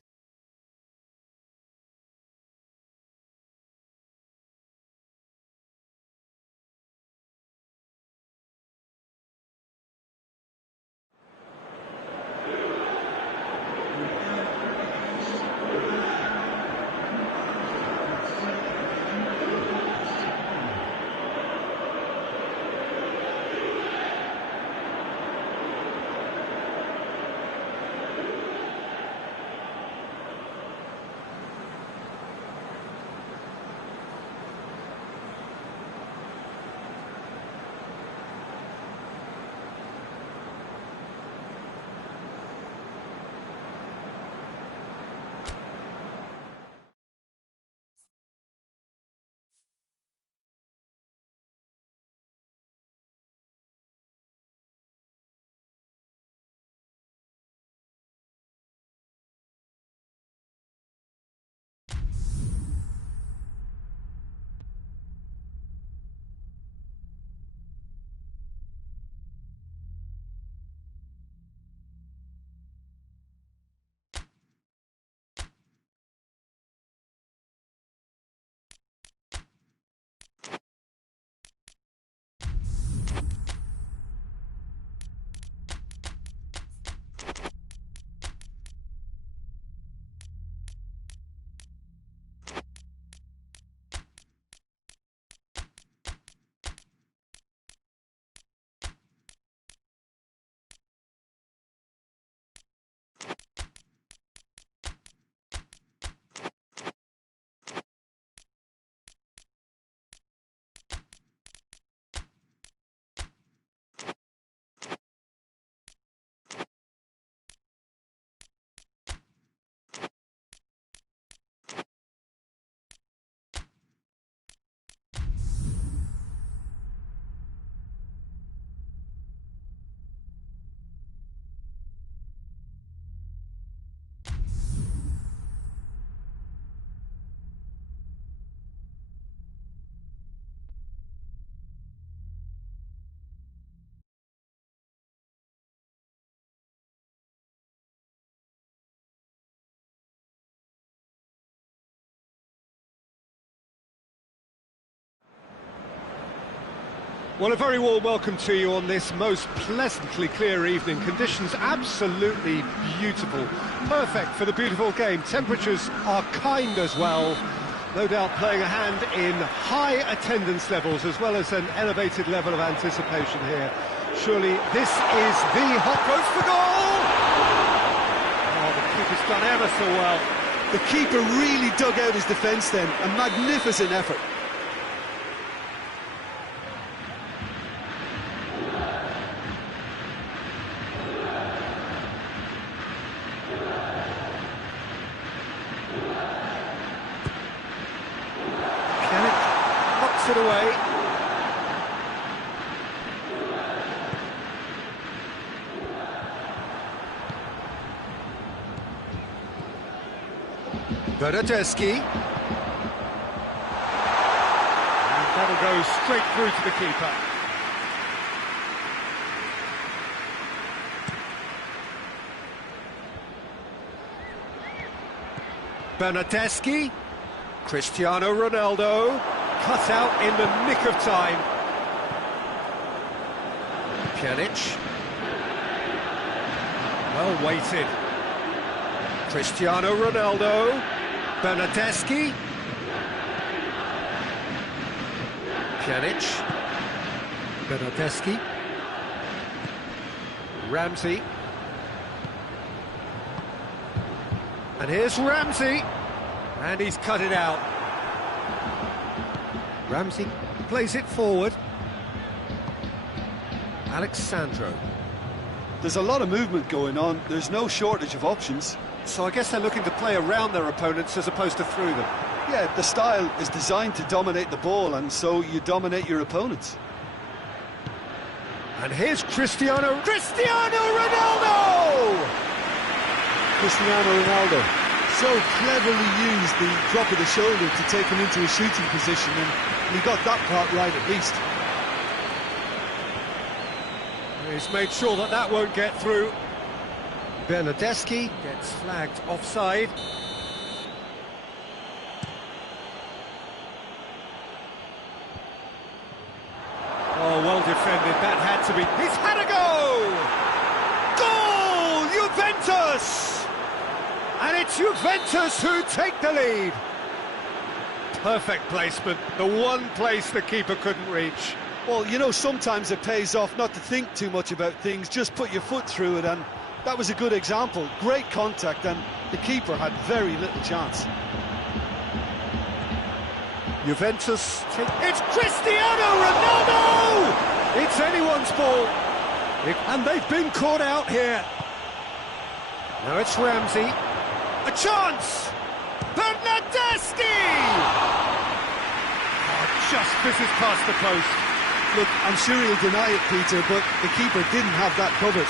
Well, a very warm welcome to you on this most pleasantly clear evening. Conditions absolutely beautiful. Perfect for the beautiful game. Temperatures are kind as well. No doubt playing a hand in high attendance levels as well as an elevated level of anticipation here. Surely this is the hot post for goal! Oh, the keeper's done ever so well. The keeper really dug out his defence then. A magnificent effort. Knocks it away. Bernardeschi. And that'll go straight through to the keeper. Bernardeschi. Cristiano Ronaldo. Cut out in the nick of time. Pjanic. Well weighted. Cristiano Ronaldo. Bernardeschi. Pjanic. Bernardeschi. Ramsey. And here's Ramsey. And he's cut it out. Ramsey plays it forward. Alexandro. There's a lot of movement going on. There's no shortage of options. So I guess they're looking to play around their opponents as opposed to through them. Yeah, the style is designed to dominate the ball, and so you dominate your opponents. And here's Cristiano Ronaldo! Cristiano Ronaldo so cleverly used the drop of the shoulder to take him into a shooting position, and he got that part right at least. He's made sure that that won't get through. Bernardeschi gets flagged offside. Oh, well defended, that had to be... He's had a go! Goal! Juventus! And it's Juventus who take the lead. Perfect placement, the one place the keeper couldn't reach. Well, you know, sometimes it pays off not to think too much about things, just put your foot through it, and that was a good example. Great contact, and the keeper had very little chance. Juventus take... It's Cristiano Ronaldo! It's anyone's ball. And they've been caught out here. Now it's Ramsey. A chance! Bernardeschi! Oh, just misses past the post. Look, I'm sure he'll deny it, Peter, but the keeper didn't have that covered.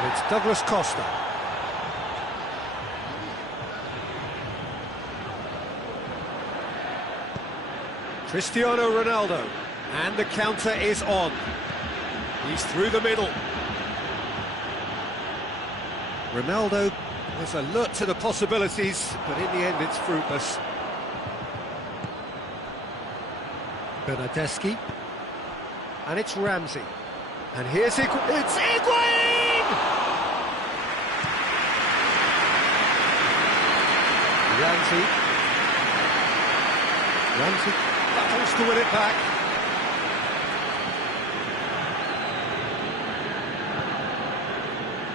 And it's Douglas Costa. Cristiano Ronaldo. And the counter is on. He's through the middle. Ronaldo is alert to the possibilities, but in the end it's fruitless. Bernardeschi. And it's Ramsey. And here's it's Higuain! Ramsey battles to win it back.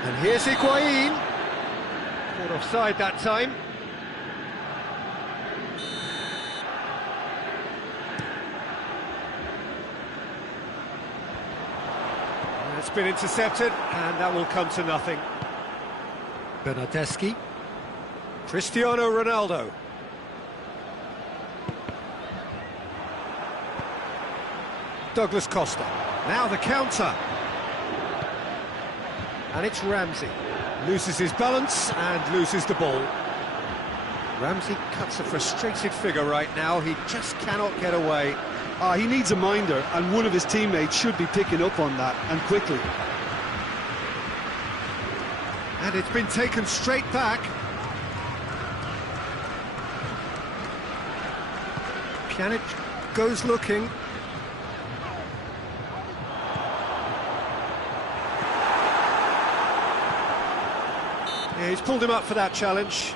And here's Higuain. Caught offside that time. And it's been intercepted, and that will come to nothing. Bernardeschi. Cristiano Ronaldo. Douglas Costa. Now the counter. And it's Ramsey. Loses his balance and loses the ball. Ramsey cuts a frustrated figure right now. He just cannot get away. He needs a minder, and one of his teammates should be picking up on that, and quickly. And it's been taken straight back. Pjanic goes looking. Yeah, he's pulled him up for that challenge.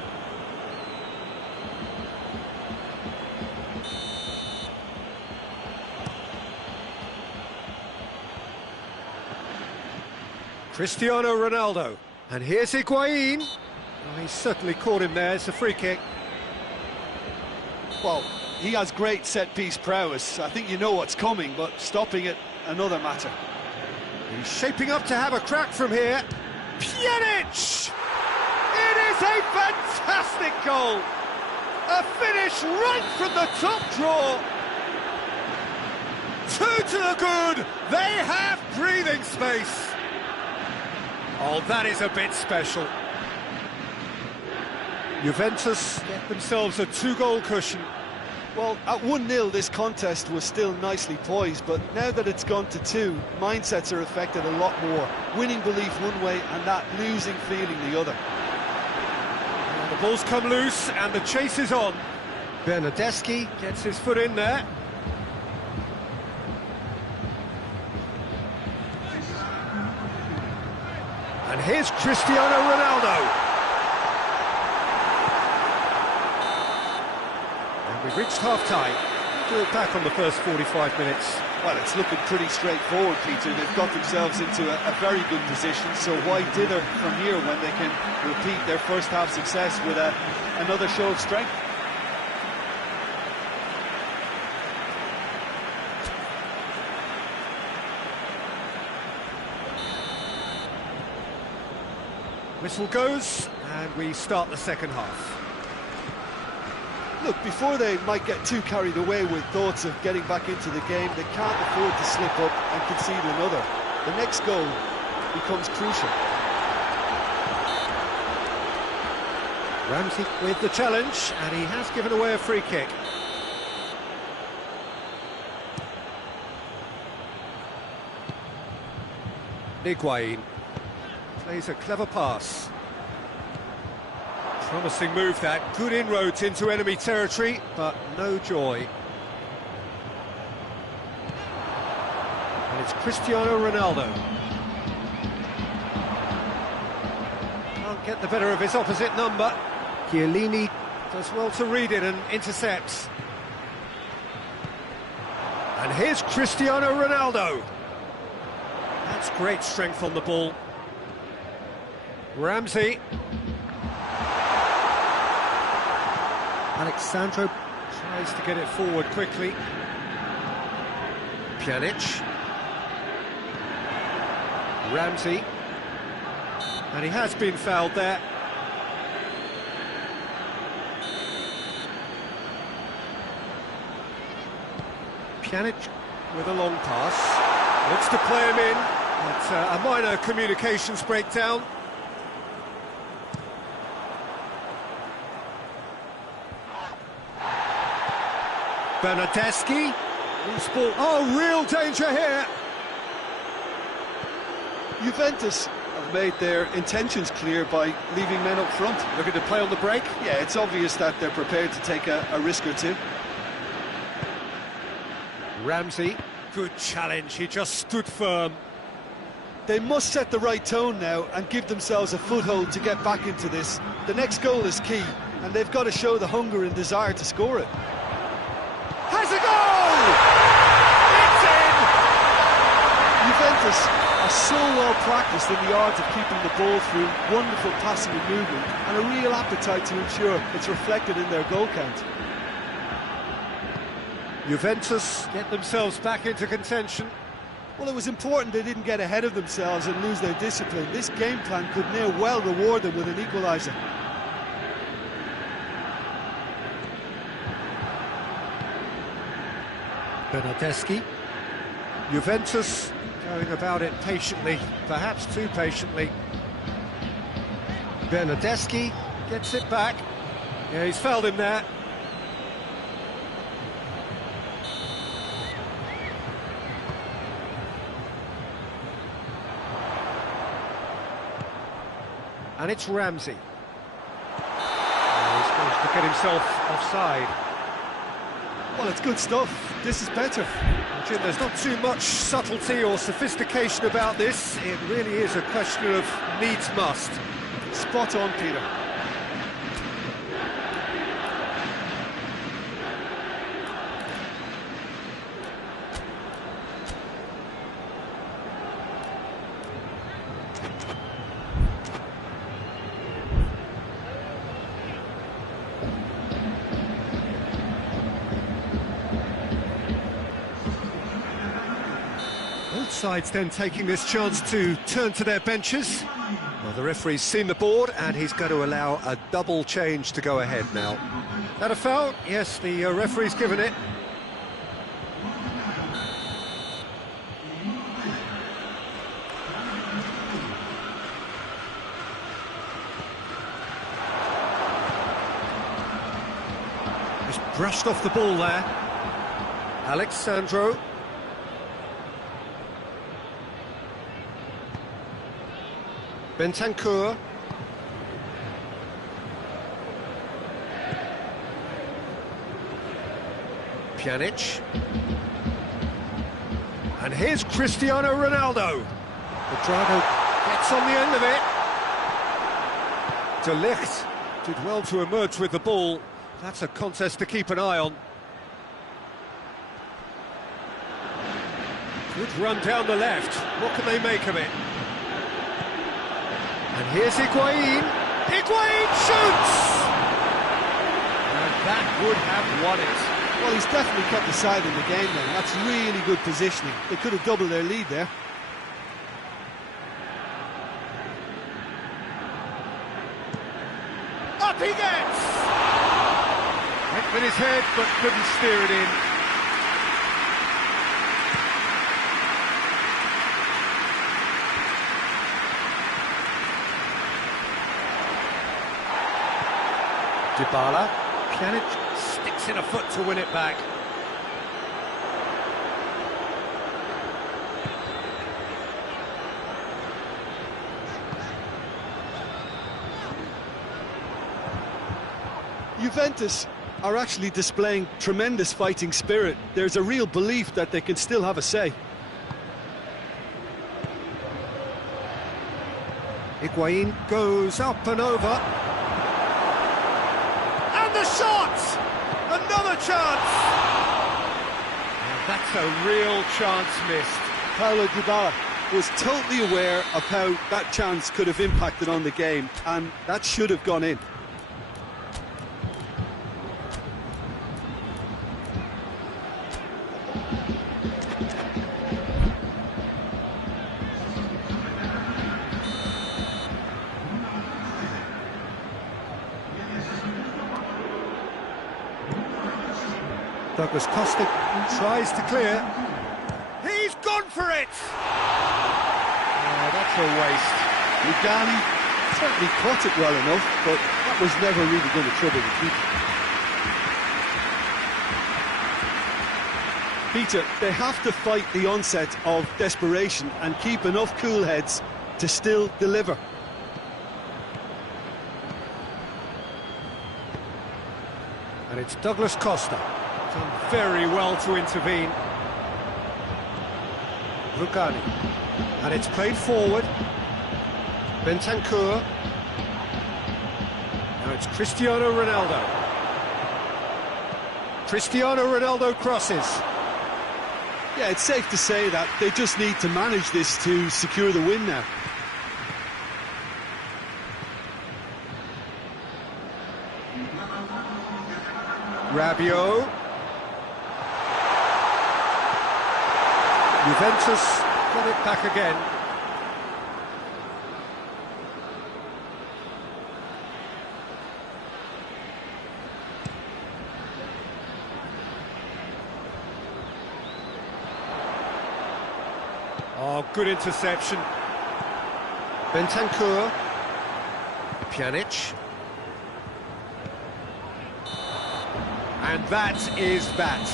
Cristiano Ronaldo. And here's Higuain. Oh, he's certainly caught him there. It's a free kick. Well, he has great set-piece prowess. I think you know what's coming, but stopping it, another matter. He's shaping up to have a crack from here. Pjanic! It is a fantastic goal! A finish right from the top draw. 2 to the good. They have breathing space. Oh, that is a bit special. Juventus get themselves a 2-goal cushion. Well, at 1-0, this contest was still nicely poised, but now that it's gone to 2, mindsets are affected a lot more. Winning belief one way and that losing feeling the other. Well, the ball's come loose and the chase is on. Bernardeschi gets his foot in there. And here's Cristiano Ronaldo. And we've reached half-time. Look back on the first 45 minutes. Well, it's looking pretty straightforward, Peter. They've got themselves into a very good position, so why dither from here when they can repeat their first-half success with another show of strength? Whistle goes, and we start the second half. Look, before they might get too carried away with thoughts of getting back into the game, they can't afford to slip up and concede another. The next goal becomes crucial. Ramsey with the challenge, and he has given away a free kick. Higuain plays a clever pass. Promising move that, good inroads into enemy territory, but no joy. And it's Cristiano Ronaldo. Can't get the better of his opposite number. Chiellini does well to read it and intercepts. And here's Cristiano Ronaldo. That's great strength on the ball. Ramsey. Alexandro tries to get it forward quickly. Pjanic. Ramsey. And he has been fouled there. Pjanic with a long pass. Looks to play him in. It's a minor communications breakdown. Bernardeschi. Oh, real danger here. Juventus have made their intentions clear by leaving men up front. Looking to play on the break. Yeah, it's obvious that they're prepared to take a risk or two. Ramsey, good challenge, he just stood firm. They must set the right tone now and give themselves a foothold to get back into this. The next goal is key, and they've got to show the hunger and desire to score it. Has a goal! It's in! Juventus are so well practiced in the art of keeping the ball through wonderful passing and movement, and a real appetite to ensure it's reflected in their goal count. Juventus get themselves back into contention. Well, it was important they didn't get ahead of themselves and lose their discipline. This game plan could near well reward them with an equaliser. Bernardeschi. Juventus going about it patiently, perhaps too patiently. Bernardeschi gets it back. Yeah, he's fouled him there. And it's Ramsey. He's going to get himself offside. Well, it's good stuff. This is better. Jim, there's not too much subtlety or sophistication about this. It really is a question of needs must. Spot on, Peter. Both sides then taking this chance to turn to their benches. Well, the referee's seen the board and he's going to allow a double change to go ahead now. That a foul? Yes, the referee's given it. Just brushed off the ball there. Alexandro. Bentancur. Pjanic. And here's Cristiano Ronaldo. Pedrado gets on the end of it. De Ligt did well to emerge with the ball. That's a contest to keep an eye on. Good run down the left. What can they make of it? And here's Higuain. Higuain shoots! And that would have won it. Well, he's definitely kept the side in the game then. That's really good positioning. They could have doubled their lead there. Up he gets! Went with his head, but couldn't steer it in. Dybala. Pjanic sticks in a foot to win it back. Juventus are actually displaying tremendous fighting spirit. There's a real belief that they can still have a say. Higuain goes up and over. And the shot! Another chance! And that's a real chance missed. Paulo Dybala was totally aware of how that chance could have impacted on the game, and that should have gone in. Douglas Costa tries to clear. He's gone for it! Oh, that's a waste. Lugani certainly caught it well enough, but that was never really going to trouble the keeper. Peter, they have to fight the onset of desperation and keep enough cool heads to still deliver. And it's Douglas Costa. Done very well to intervene. Lugani. And it's played forward. Bentancur. Now it's Cristiano Ronaldo. Cristiano Ronaldo crosses. Yeah, it's safe to say that they just need to manage this to secure the win now. Rabiot. Juventus got it back again. Oh, good interception. Bentancur. Pjanic. And that is that.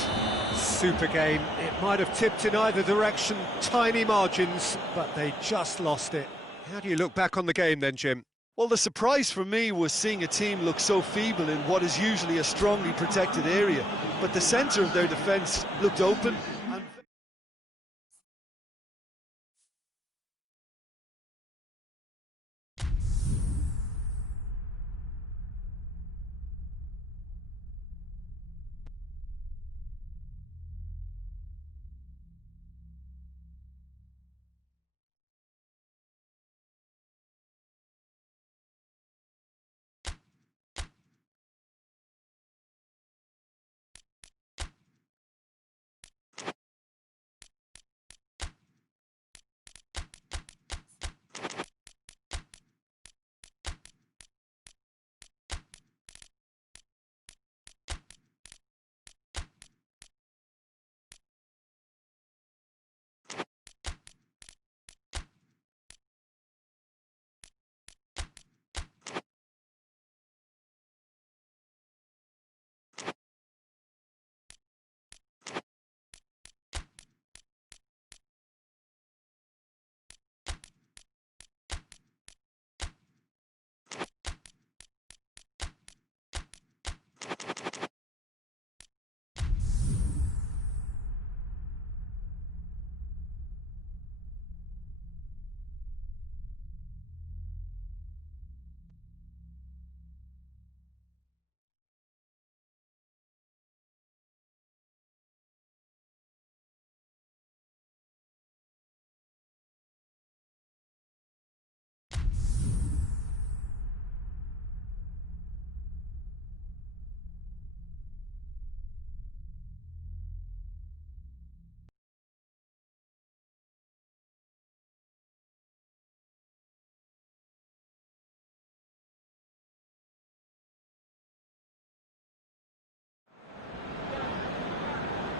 Super game. It might have tipped in either direction, tiny margins, but they just lost it. How do you look back on the game then, Jim? Well, the surprise for me was seeing a team look so feeble in what is usually a strongly protected area. But the centre of their defence looked open. And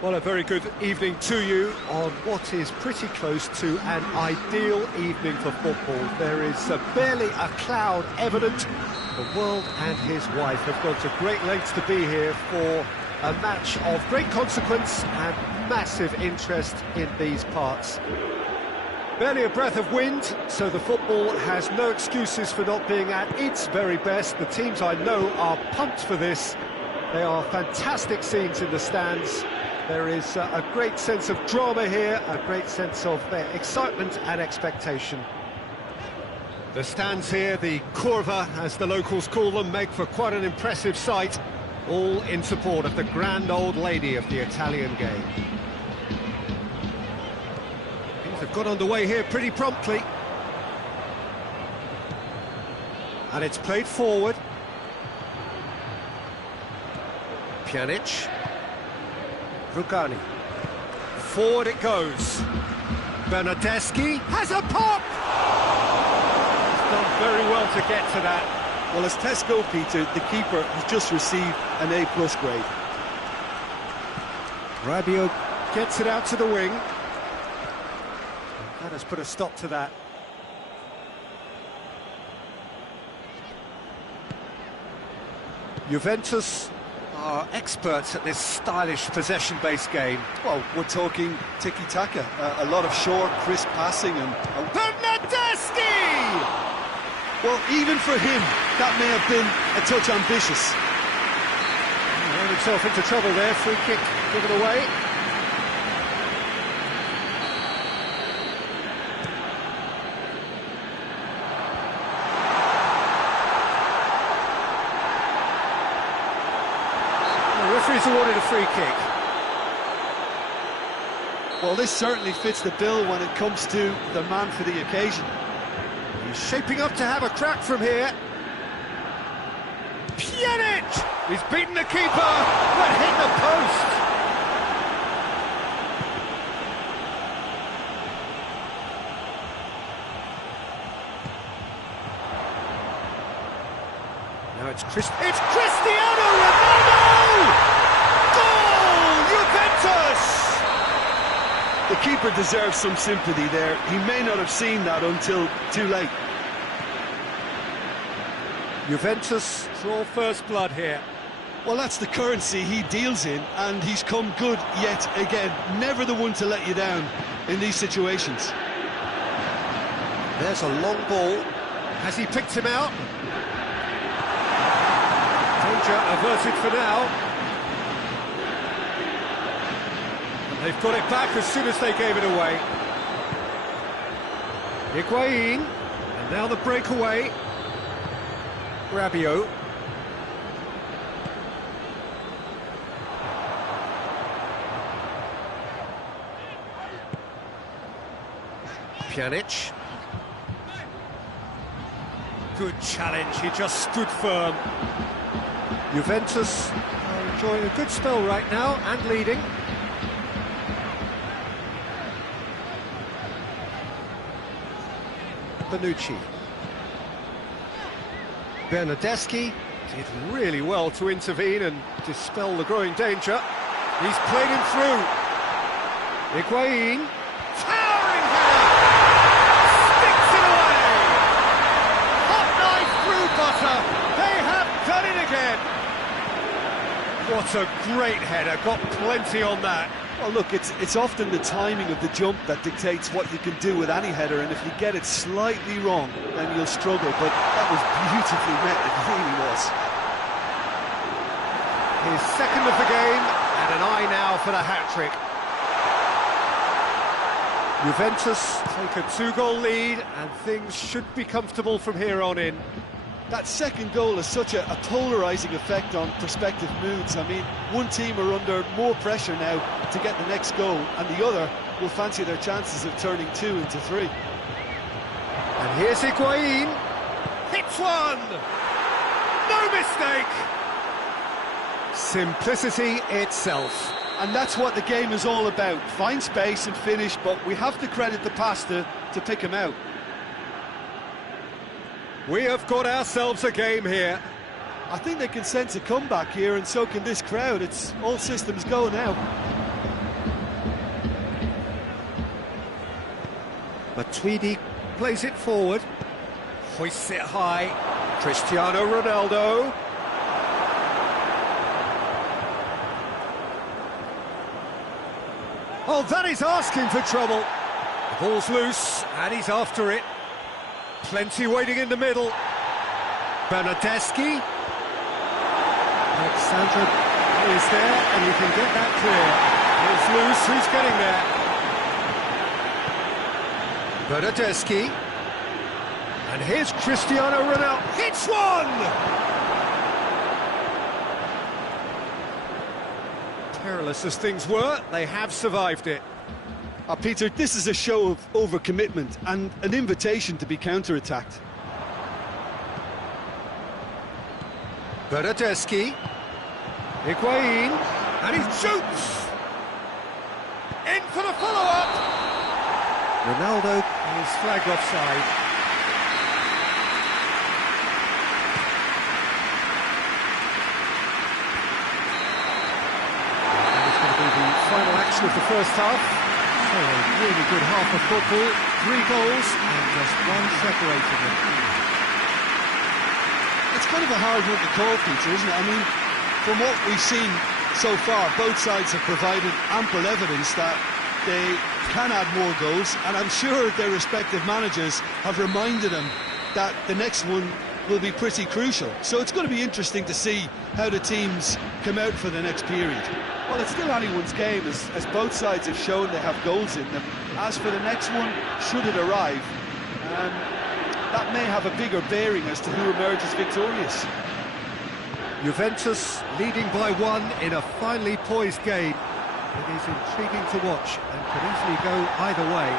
Well, a very good evening to you on what is pretty close to an ideal evening for football. There is barely a cloud evident. The world and his wife have gone to great lengths to be here for a match of great consequence and massive interest in these parts. Barely a breath of wind, so the football has no excuses for not being at its very best. The teams I know are pumped for this. They are fantastic scenes in the stands. There is a great sense of drama here, a great sense of excitement and expectation. The stands here, the curva, as the locals call them, make for quite an impressive sight, all in support of the grand old lady of the Italian game. Things have got underway here pretty promptly. And it's played forward. Pjanic. Rugani. Forward it goes. Bernardeschi has a pop! He's done very well to get to that. well, as tests go, Peter, the keeper has just received an A+ grade. Rabiot gets it out to the wing. That has put a stop to that. Juventus are experts at this stylish possession-based game. Well, we're talking tiki-taka, a lot of short, crisp passing and... Bernardeschi! Well, even for him, that may have been a touch ambitious. He ran himself into trouble there, free kick given away. Referee's awarded a free kick. Well, this certainly fits the bill when it comes to the man for the occasion. He's shaping up to have a crack from here. Pjanic! He's beaten the keeper, but hit the post. Now it's Cristiano Ronaldo! The keeper deserves some sympathy there. He may not have seen that until too late. Juventus draw first blood here. Well, that's the currency he deals in, and he's come good yet again. Never the one to let you down in these situations. There's a long ball. Has he picked him out? Danger averted for now. And they've got it back as soon as they gave it away. Higuain, and now the breakaway. Rabiot. Pjanic. Good challenge, he just stood firm. Juventus are enjoying a good spell right now and leading. Bonucci. Bernardeschi did really well to intervene and dispel the growing danger. He's played him through. Higuain. Towering header! Sticks it away! Hot knife through butter! They have done it again! What a great header, got plenty on that. Well, look, it's often the timing of the jump that dictates what you can do with any header, and if you get it slightly wrong, then you'll struggle, but that was beautifully met, it really was. His second of the game, and an eye now for the hat-trick. Juventus take a 2-goal lead, and things should be comfortable from here on in. That second goal has such a polarising effect on prospective moods. I mean, one team are under more pressure now to get the next goal, and the other will fancy their chances of turning 2 into 3. And here's Higuain. Hits one! No mistake! Simplicity itself. And that's what the game is all about. Find space and finish, but we have to credit the pass to pick him out. We have got ourselves a game here. I think they can sense a comeback here, and so can this crowd. It's all systems go now. Matuidi plays it forward. Hoists it high. Cristiano Ronaldo. Oh, that is asking for trouble. The ball's loose, and he's after it. Plenty waiting in the middle. Bernardeschi. Alexandra is there, and you can get that clear. It's loose, who's getting there? Bernardeschi. And here's Cristiano Ronaldo. Hits one! Perilous as things were, they have survived it. Peter, this is a show of overcommitment and an invitation to be counter-attacked. Bernardeschi. Higuain. And he shoots! In for the follow-up! Ronaldo is flagged offside. And it's going to be the final action of the first half. So a really good half of football, 3 goals and just one separating them. It's kind of a hard one to call, Peter, isn't it? I mean, from what we've seen so far, both sides have provided ample evidence that they can add more goals, and I'm sure their respective managers have reminded them that the next one will be pretty crucial. So it's going to be interesting to see how the teams come out for the next period. Well, it's still anyone's game, as both sides have shown they have goals in them. As for the next one, should it arrive, that may have a bigger bearing as to who emerges victorious. Juventus leading by 1 in a finely poised game. It is intriguing to watch and could easily go either way.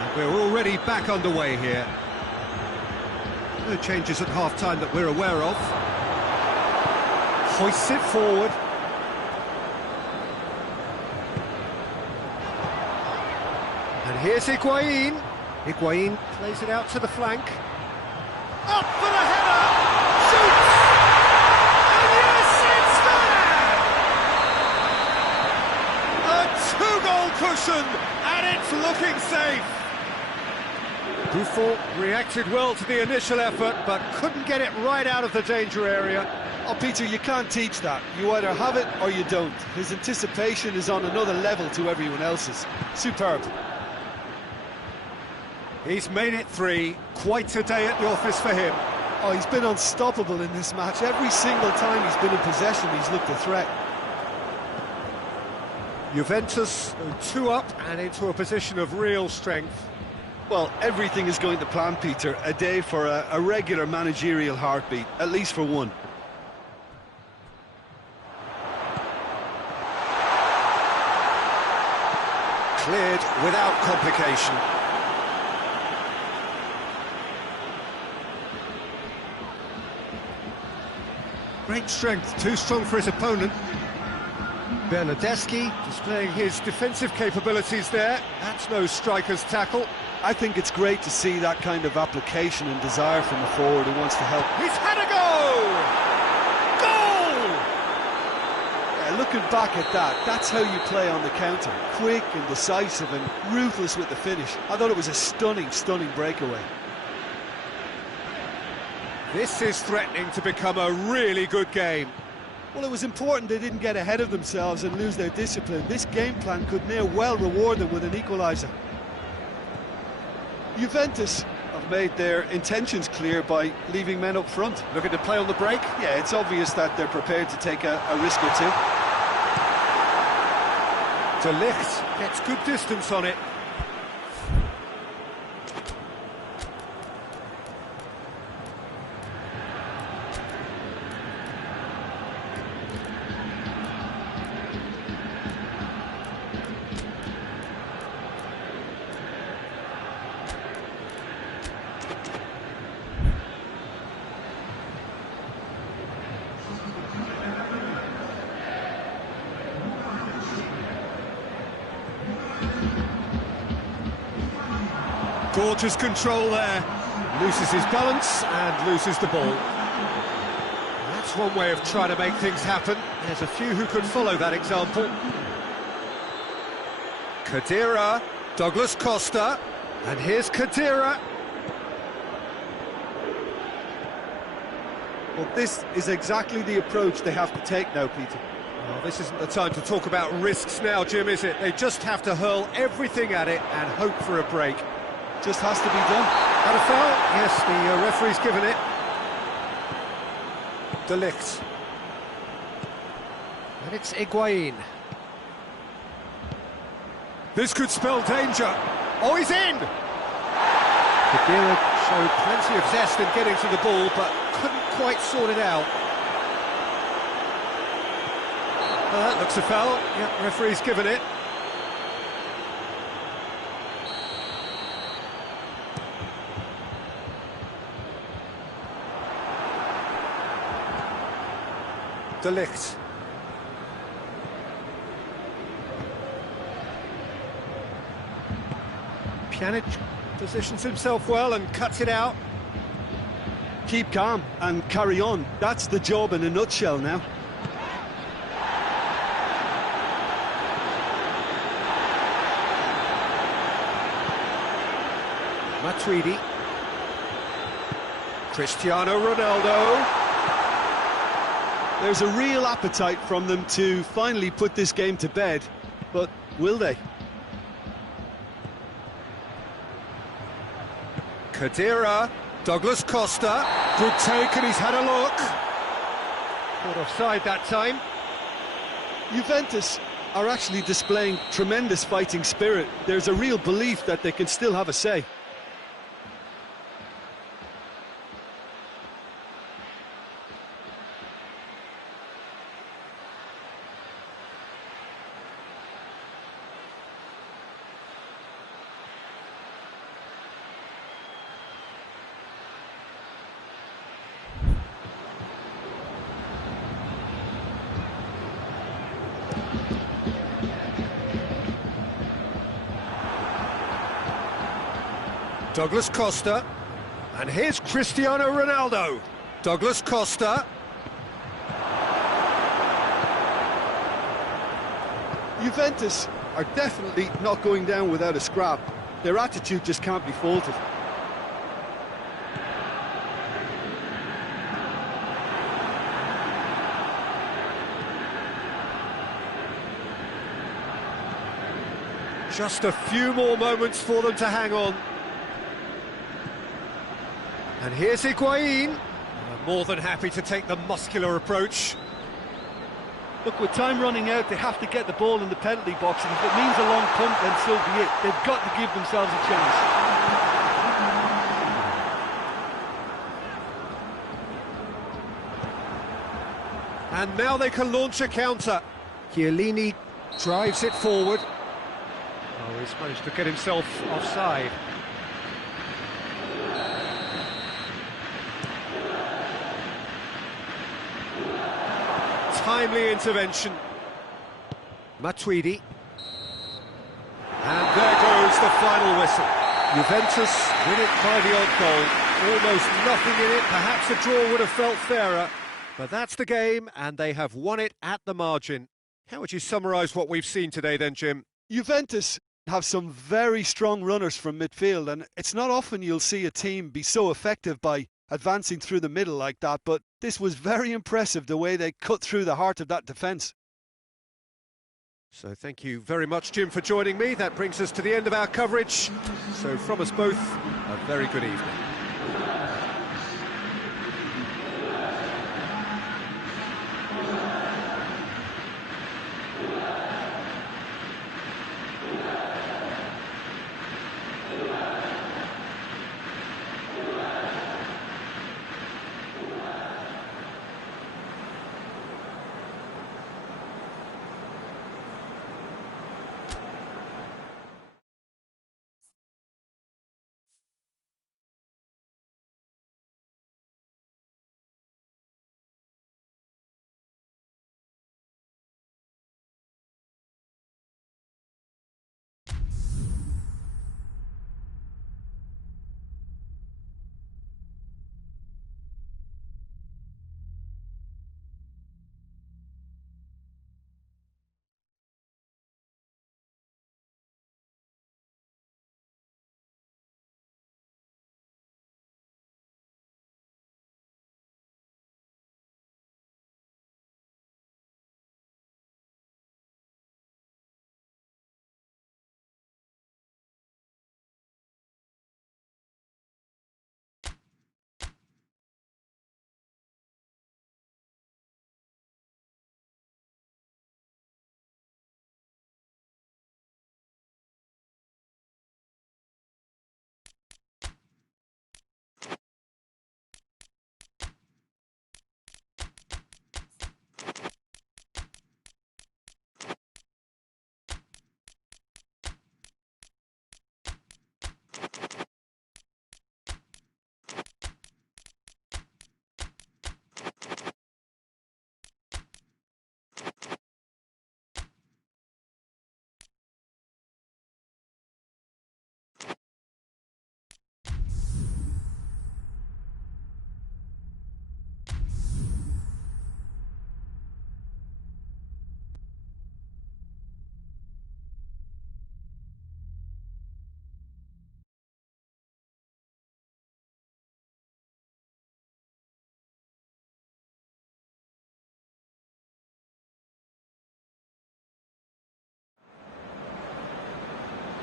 And we're already back underway here. No changes at half-time that we're aware of. Hoists it forward. And here's Higuain. Higuain plays it out to the flank. Up for the header! Shoots! And yes, it's there! A 2-goal cushion, and it's looking safe. Buffon reacted well to the initial effort, but couldn't get it right out of the danger area. Oh, Peter, you can't teach that. You either have it or you don't. His anticipation is on another level to everyone else's. Superb. He's made it 3. Quite a day at the office for him. Oh, he's been unstoppable in this match. Every single time he's been in possession, he's looked a threat. Juventus 2 up and into a position of real strength. Well, everything is going to plan, Peter. A day for a regular managerial heartbeat, at least for one. Cleared without complication. Great strength, too strong for his opponent. Bernardeschi displaying his defensive capabilities there. That's no striker's tackle. I think it's great to see that kind of application and desire from a forward who wants to help. He's had a goal! Goal! Yeah, looking back at that, that's how you play on the counter. Quick and decisive and ruthless with the finish. I thought it was a stunning, stunning breakaway. This is threatening to become a really good game. Well, it was important they didn't get ahead of themselves and lose their discipline. This game plan could near well reward them with an equaliser. Juventus Have made their intentions clear by leaving men up front. Looking to play on the break. Yeah, it's obvious that they're prepared to take a risk or two. De Ligt gets good distance on it. Gorgeous control there. Loses his balance and loses the ball. That's one way of trying to make things happen. There's a few who could follow that example. Khedira, Douglas Costa, and here's Khedira. Well, this is exactly the approach they have to take now, Peter. Well, this isn't the time to talk about risks now, Jim, is it? They just have to hurl everything at it and hope for a break. Just has to be done. Had a foul? Yes, the referee's given it. De Ligt. And it's Higuain. This could spell danger. Oh, he's in! Khedira showed plenty of zest in getting to the ball, but couldn't quite sort it out. That looks a foul. Yep, referee's given it. De Ligt. Pjanic positions himself well and cuts it out. Keep calm and carry on. That's the job in a nutshell now. Matuidi. Cristiano Ronaldo. There's a real appetite from them to finally put this game to bed, but will they? Khedira, Douglas Costa, good take and he's had a look. Caught offside that time. Juventus are actually displaying tremendous fighting spirit. There's a real belief that they can still have a say. Douglas Costa, and here's Cristiano Ronaldo. Douglas Costa. Juventus are definitely not going down without a scrap. Their attitude just can't be faulted. Just a few more moments for them to hang on. And here's Higuain. More than happy to take the muscular approach. Look, with time running out, they have to get the ball in the penalty box, and if it means a long punt, then so be it. They've got to give themselves a chance. And now they can launch a counter. Chiellini drives it forward. Oh, he's managed to get himself offside. Timely intervention. Matuidi. And there goes the final whistle. Juventus win it by the odd goal. Almost nothing in it. Perhaps a draw would have felt fairer. But that's the game, and they have won it at the margin. How would you summarise what we've seen today then, Jim? Juventus have some very strong runners from midfield, and it's not often you'll see a team be so effective by advancing through the middle like that, but this was very impressive, the way they cut through the heart of that defence. So thank you very much, Jim, for joining me. That brings us to the end of our coverage. So from us both, a very good evening.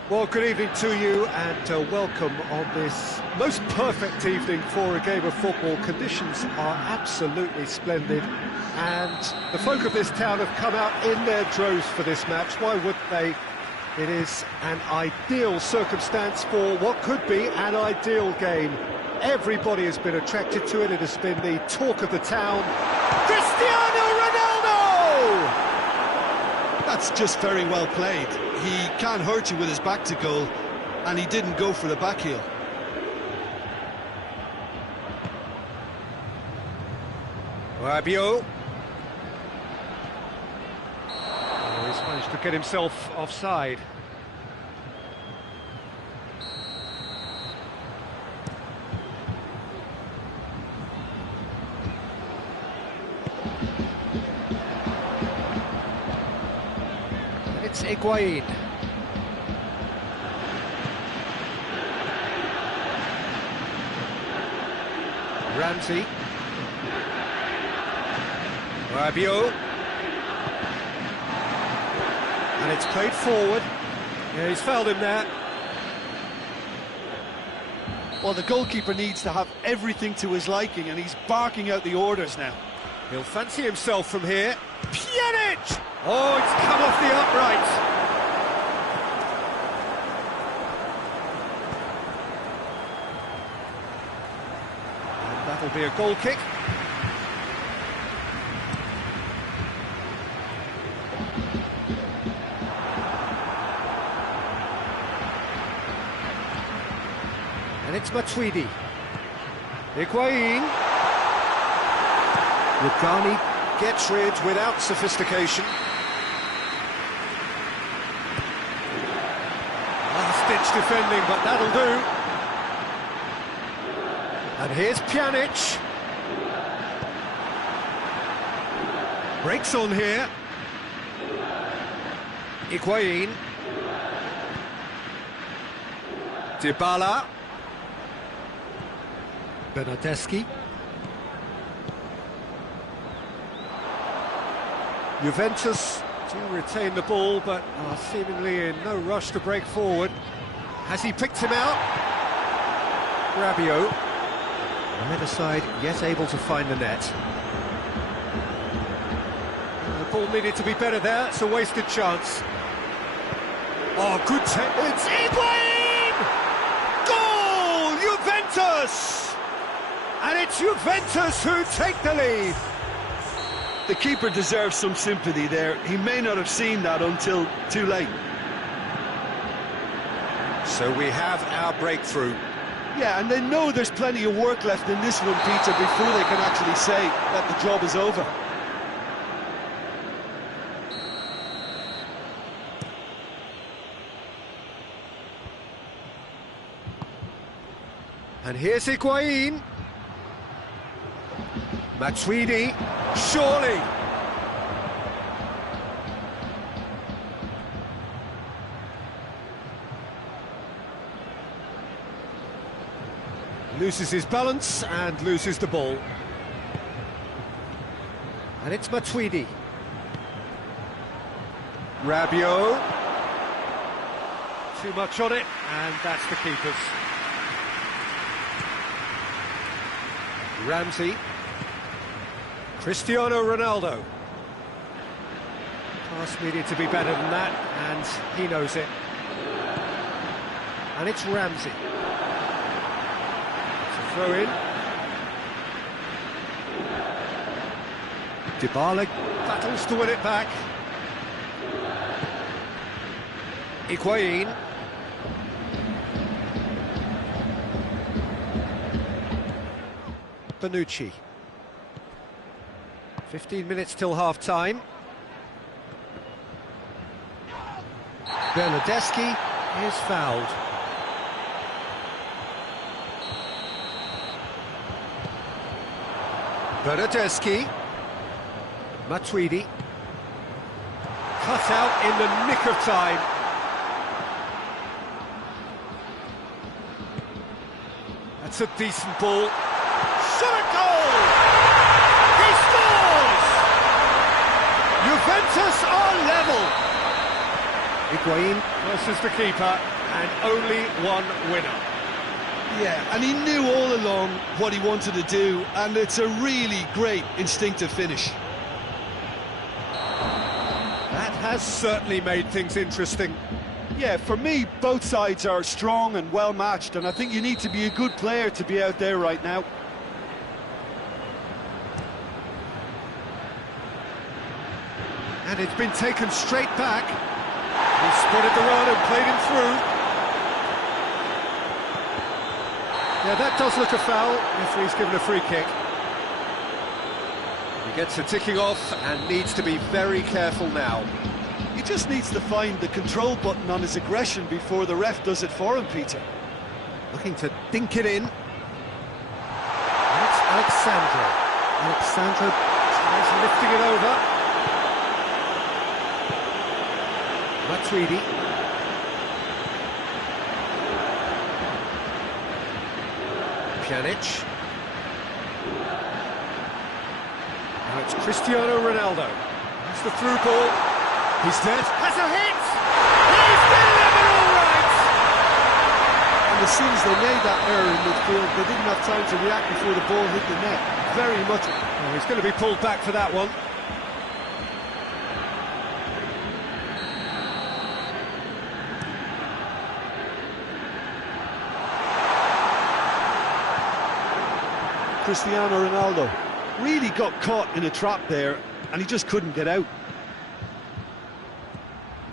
Well, good evening to you, and welcome on this most perfect evening for a game of football. Conditions are absolutely splendid, and the folk of this town have come out in their droves for this match. Why wouldn't they? It is an ideal circumstance for what could be an ideal game. Everybody has been attracted to it. It has been the talk of the town. Cristiano Ronaldo! That's just very well played. He can't hurt you with his back to goal, and he didn't go for the back heel. Rabiot. Oh, he's managed to get himself offside. It's Higuain. Ramsey. Rabiot. And it's played forward. Yeah, he's fouled him there. Well, the goalkeeper needs to have everything to his liking, and he's barking out the orders now. He'll fancy himself from here. Pjanic! Oh, it's come off the upright. And that'll be a goal kick. And it's Matuidi. Higuain. Rugani gets rid without sophistication. Last-ditch defending, but that'll do. And here's Pjanic. Breaks on here. Higuain. Dybala. Bernardeschi. Juventus do retain the ball, but are seemingly in no rush to break forward. Has he picked him out? Rabiot. Either side yet able to find the net. The ball needed to be better there, it's a wasted chance. Oh, good take. It's Higuain! Goal! Juventus! And it's Juventus who take the lead. The keeper deserves some sympathy there. He may not have seen that until too late. So we have our breakthrough. Yeah, and they know there's plenty of work left in this one, Peter, before they can actually say that the job is over. And here's Higuain. Matuidi, surely. Loses his balance and loses the ball. And it's Matuidi. Rabiot. Too much on it, and that's the keeper's. Ramsey. Cristiano Ronaldo. Pass needed to be better than that, and he knows it. And it's Ramsey. It's a throw in. Dybala battles to win it back. Higuain. Bonucci. 15 minutes till half-time. Bernardeschi is fouled. Bernardeschi. Matuidi. Cut out in the nick of time. That's a decent ball. Shot a goal! He scores! Juventus are level. Higuain versus the keeper, and only one winner. Yeah, and he knew all along what he wanted to do, and it's a really great instinctive finish. That has certainly made things interesting. Yeah, for me, both sides are strong and well matched, and I think you need to be a good player to be out there right now. And it's been taken straight back. He spotted the run and played him through. Yeah, that does look a foul. Referee's given a free kick. He gets a ticking off and needs to be very careful now. He just needs to find the control button on his aggression before the ref does it for him, Peter. Looking to dink it in. And it's Alexandro. Alexandro tries lifting it over. Matuidi. Pjanic. Now it's Cristiano Ronaldo. That's the through ball. He's dead. Has a hit! He's delivered all right! And the sins they made that error in midfield. They didn't have time to react before the ball hit the net. Very much. Oh, he's going to be pulled back for that one. Cristiano Ronaldo really got caught in a trap there, and he just couldn't get out.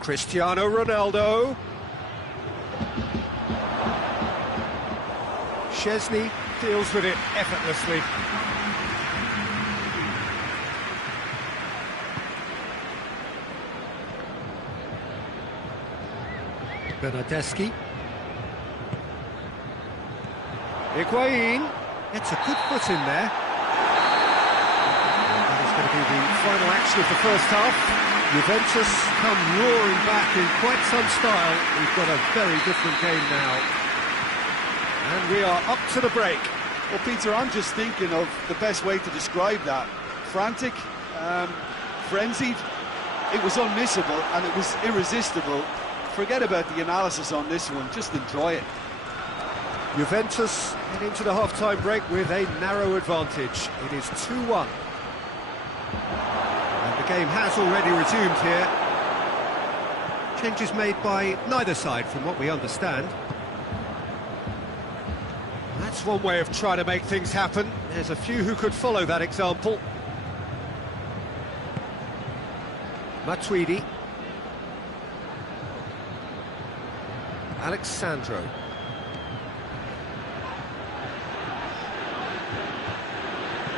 Cristiano Ronaldo. Szczesny deals with it effortlessly. Bernardeschi. Higuain gets a good foot in there. And that is going to be the final action of the first half. Juventus come roaring back in quite some style. We've got a very different game now. And we are up to the break. Well, Peter, I'm just thinking of the best way to describe that. Frantic, frenzied. It was unmissable and it was irresistible. Forget about the analysis on this one, just enjoy it. Juventus head into the half-time break with a narrow advantage. It is 2-1. And the game has already resumed here. Changes made by neither side from what we understand. That's one way of trying to make things happen. There's a few who could follow that example. Matuidi. Alexandro.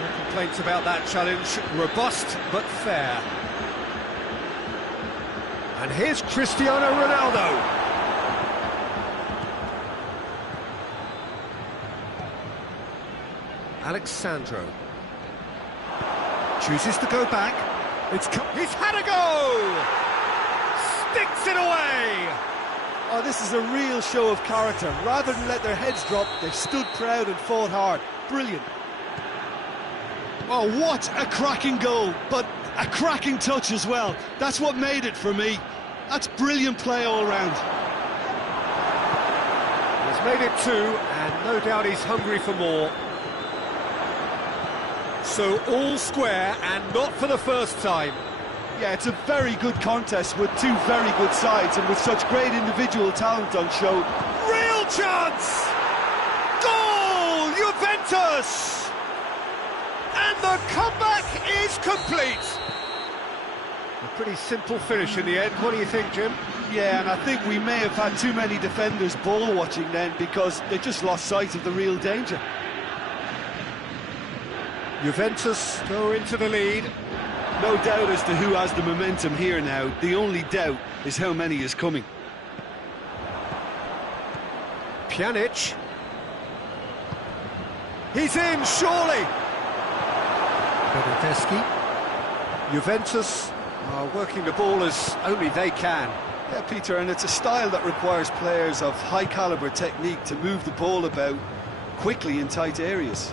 No complaints about that challenge. Robust but fair. And here's Cristiano Ronaldo. Alexandro chooses to go back. He's had a go! Sticks it away! Oh, this is a real show of character. Rather than let their heads drop, they've stood proud and fought hard. Brilliant. Oh, what a cracking goal, but a cracking touch as well. That's what made it for me. That's brilliant play all round. He's made it 2, and no doubt he's hungry for more. So all square, and not for the first time. Yeah, it's a very good contest with two very good sides and with such great individual talent on show. Real chance! Goal! Juventus! And the comeback is complete. A pretty simple finish in the end. What do you think, Jim? Yeah, and I think we may have had too many defenders ball watching then because they just lost sight of the real danger. Juventus go into the lead. No doubt as to who has the momentum here now. The only doubt is how many is coming. Pjanic. He's in, surely. Bernardeschi. Juventus are working the ball as only they can. Yeah, Peter, and it's a style that requires players of high-caliber technique to move the ball about quickly in tight areas.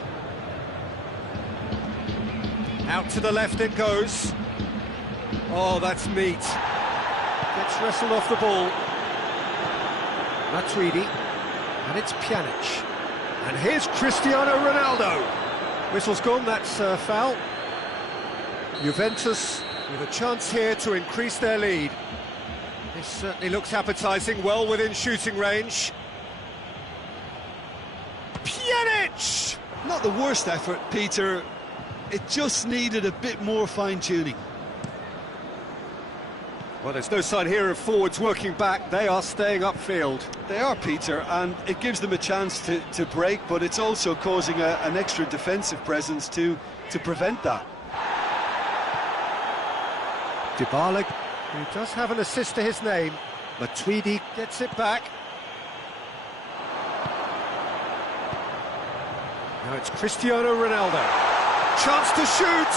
Out to the left it goes. Oh, that's neat. Gets wrestled off the ball. Matuidi. And it's Pjanic. And here's Cristiano Ronaldo. Whistle's gone, that's foul. Juventus with a chance here to increase their lead. This certainly looks appetising, well within shooting range. Pjanic! Not the worst effort, Peter. It just needed a bit more fine-tuning. Well, there's no sign here of forwards working back. They are staying upfield. They are, Peter, and it gives them a chance to break, but it's also causing an extra defensive presence to prevent that. Dybala, who does have an assist to his name. Matuidi gets it back. Now it's Cristiano Ronaldo. Chance to shoot!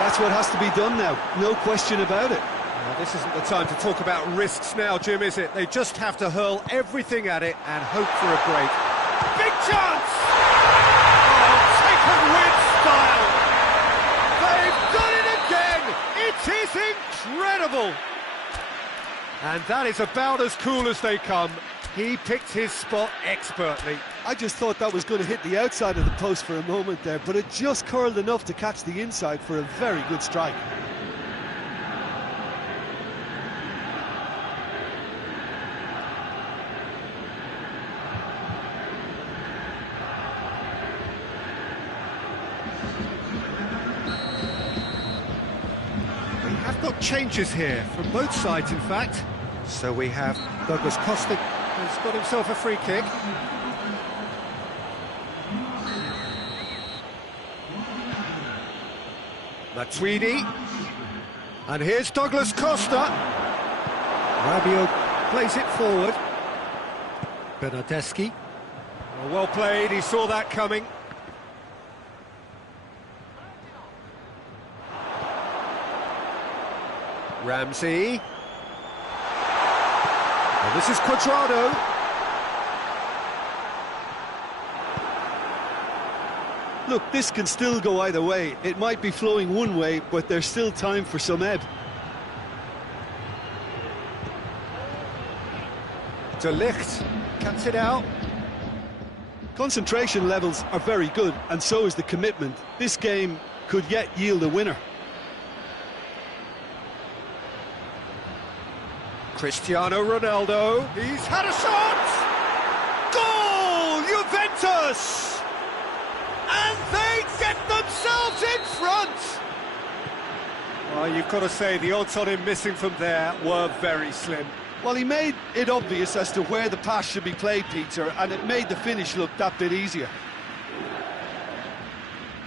That's what has to be done now, no question about it. Well, this isn't the time to talk about risks now, Jim, is it? They just have to hurl everything at it and hope for a break. Big chance! Oh, taken with style! They've done it again! It is incredible! And that is about as cool as they come. He picked his spot expertly. I just thought that was going to hit the outside of the post for a moment there, but it just curled enough to catch the inside for a very good strike. We have got changes here from both sides, in fact. So we have Douglas Costa has got himself a free kick. Matuidi. And here's Douglas Costa. Rabiot plays it forward. Bernardeschi. Well played, he saw that coming. Ramsey. And this is Cuadrado. Look, this can still go either way. It might be flowing one way, but there's still time for some ebb. De Ligt cuts it out. Concentration levels are very good, and so is the commitment. This game could yet yield a winner. Cristiano Ronaldo. He's had a shot! Goal! Juventus! And they get themselves in front! Well, you've got to say the odds on him missing from there were very slim. Well, he made it obvious as to where the pass should be played, Peter, and it made the finish look that bit easier.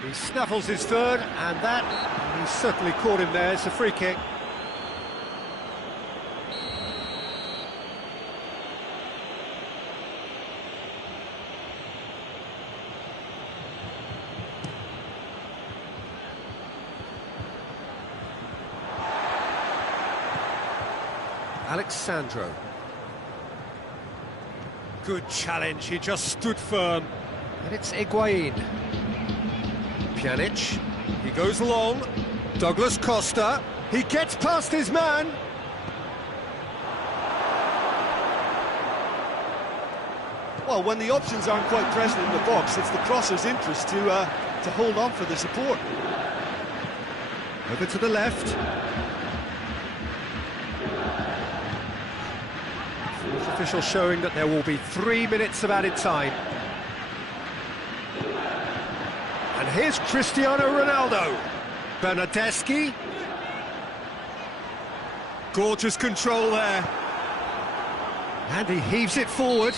He snaffles his third, and that, he certainly caught him there. It's a free kick. Alexandro. Good challenge, he just stood firm. And it's Higuain. Pjanic. He goes long. Douglas Costa. He gets past his man. Well, when the options aren't quite present in the box, it's the crosser's interest to hold on for the support. Over to the left. Official showing that there will be 3 minutes of added time. And here's Cristiano Ronaldo. Bernardeschi. Gorgeous control there. And he heaves it forward.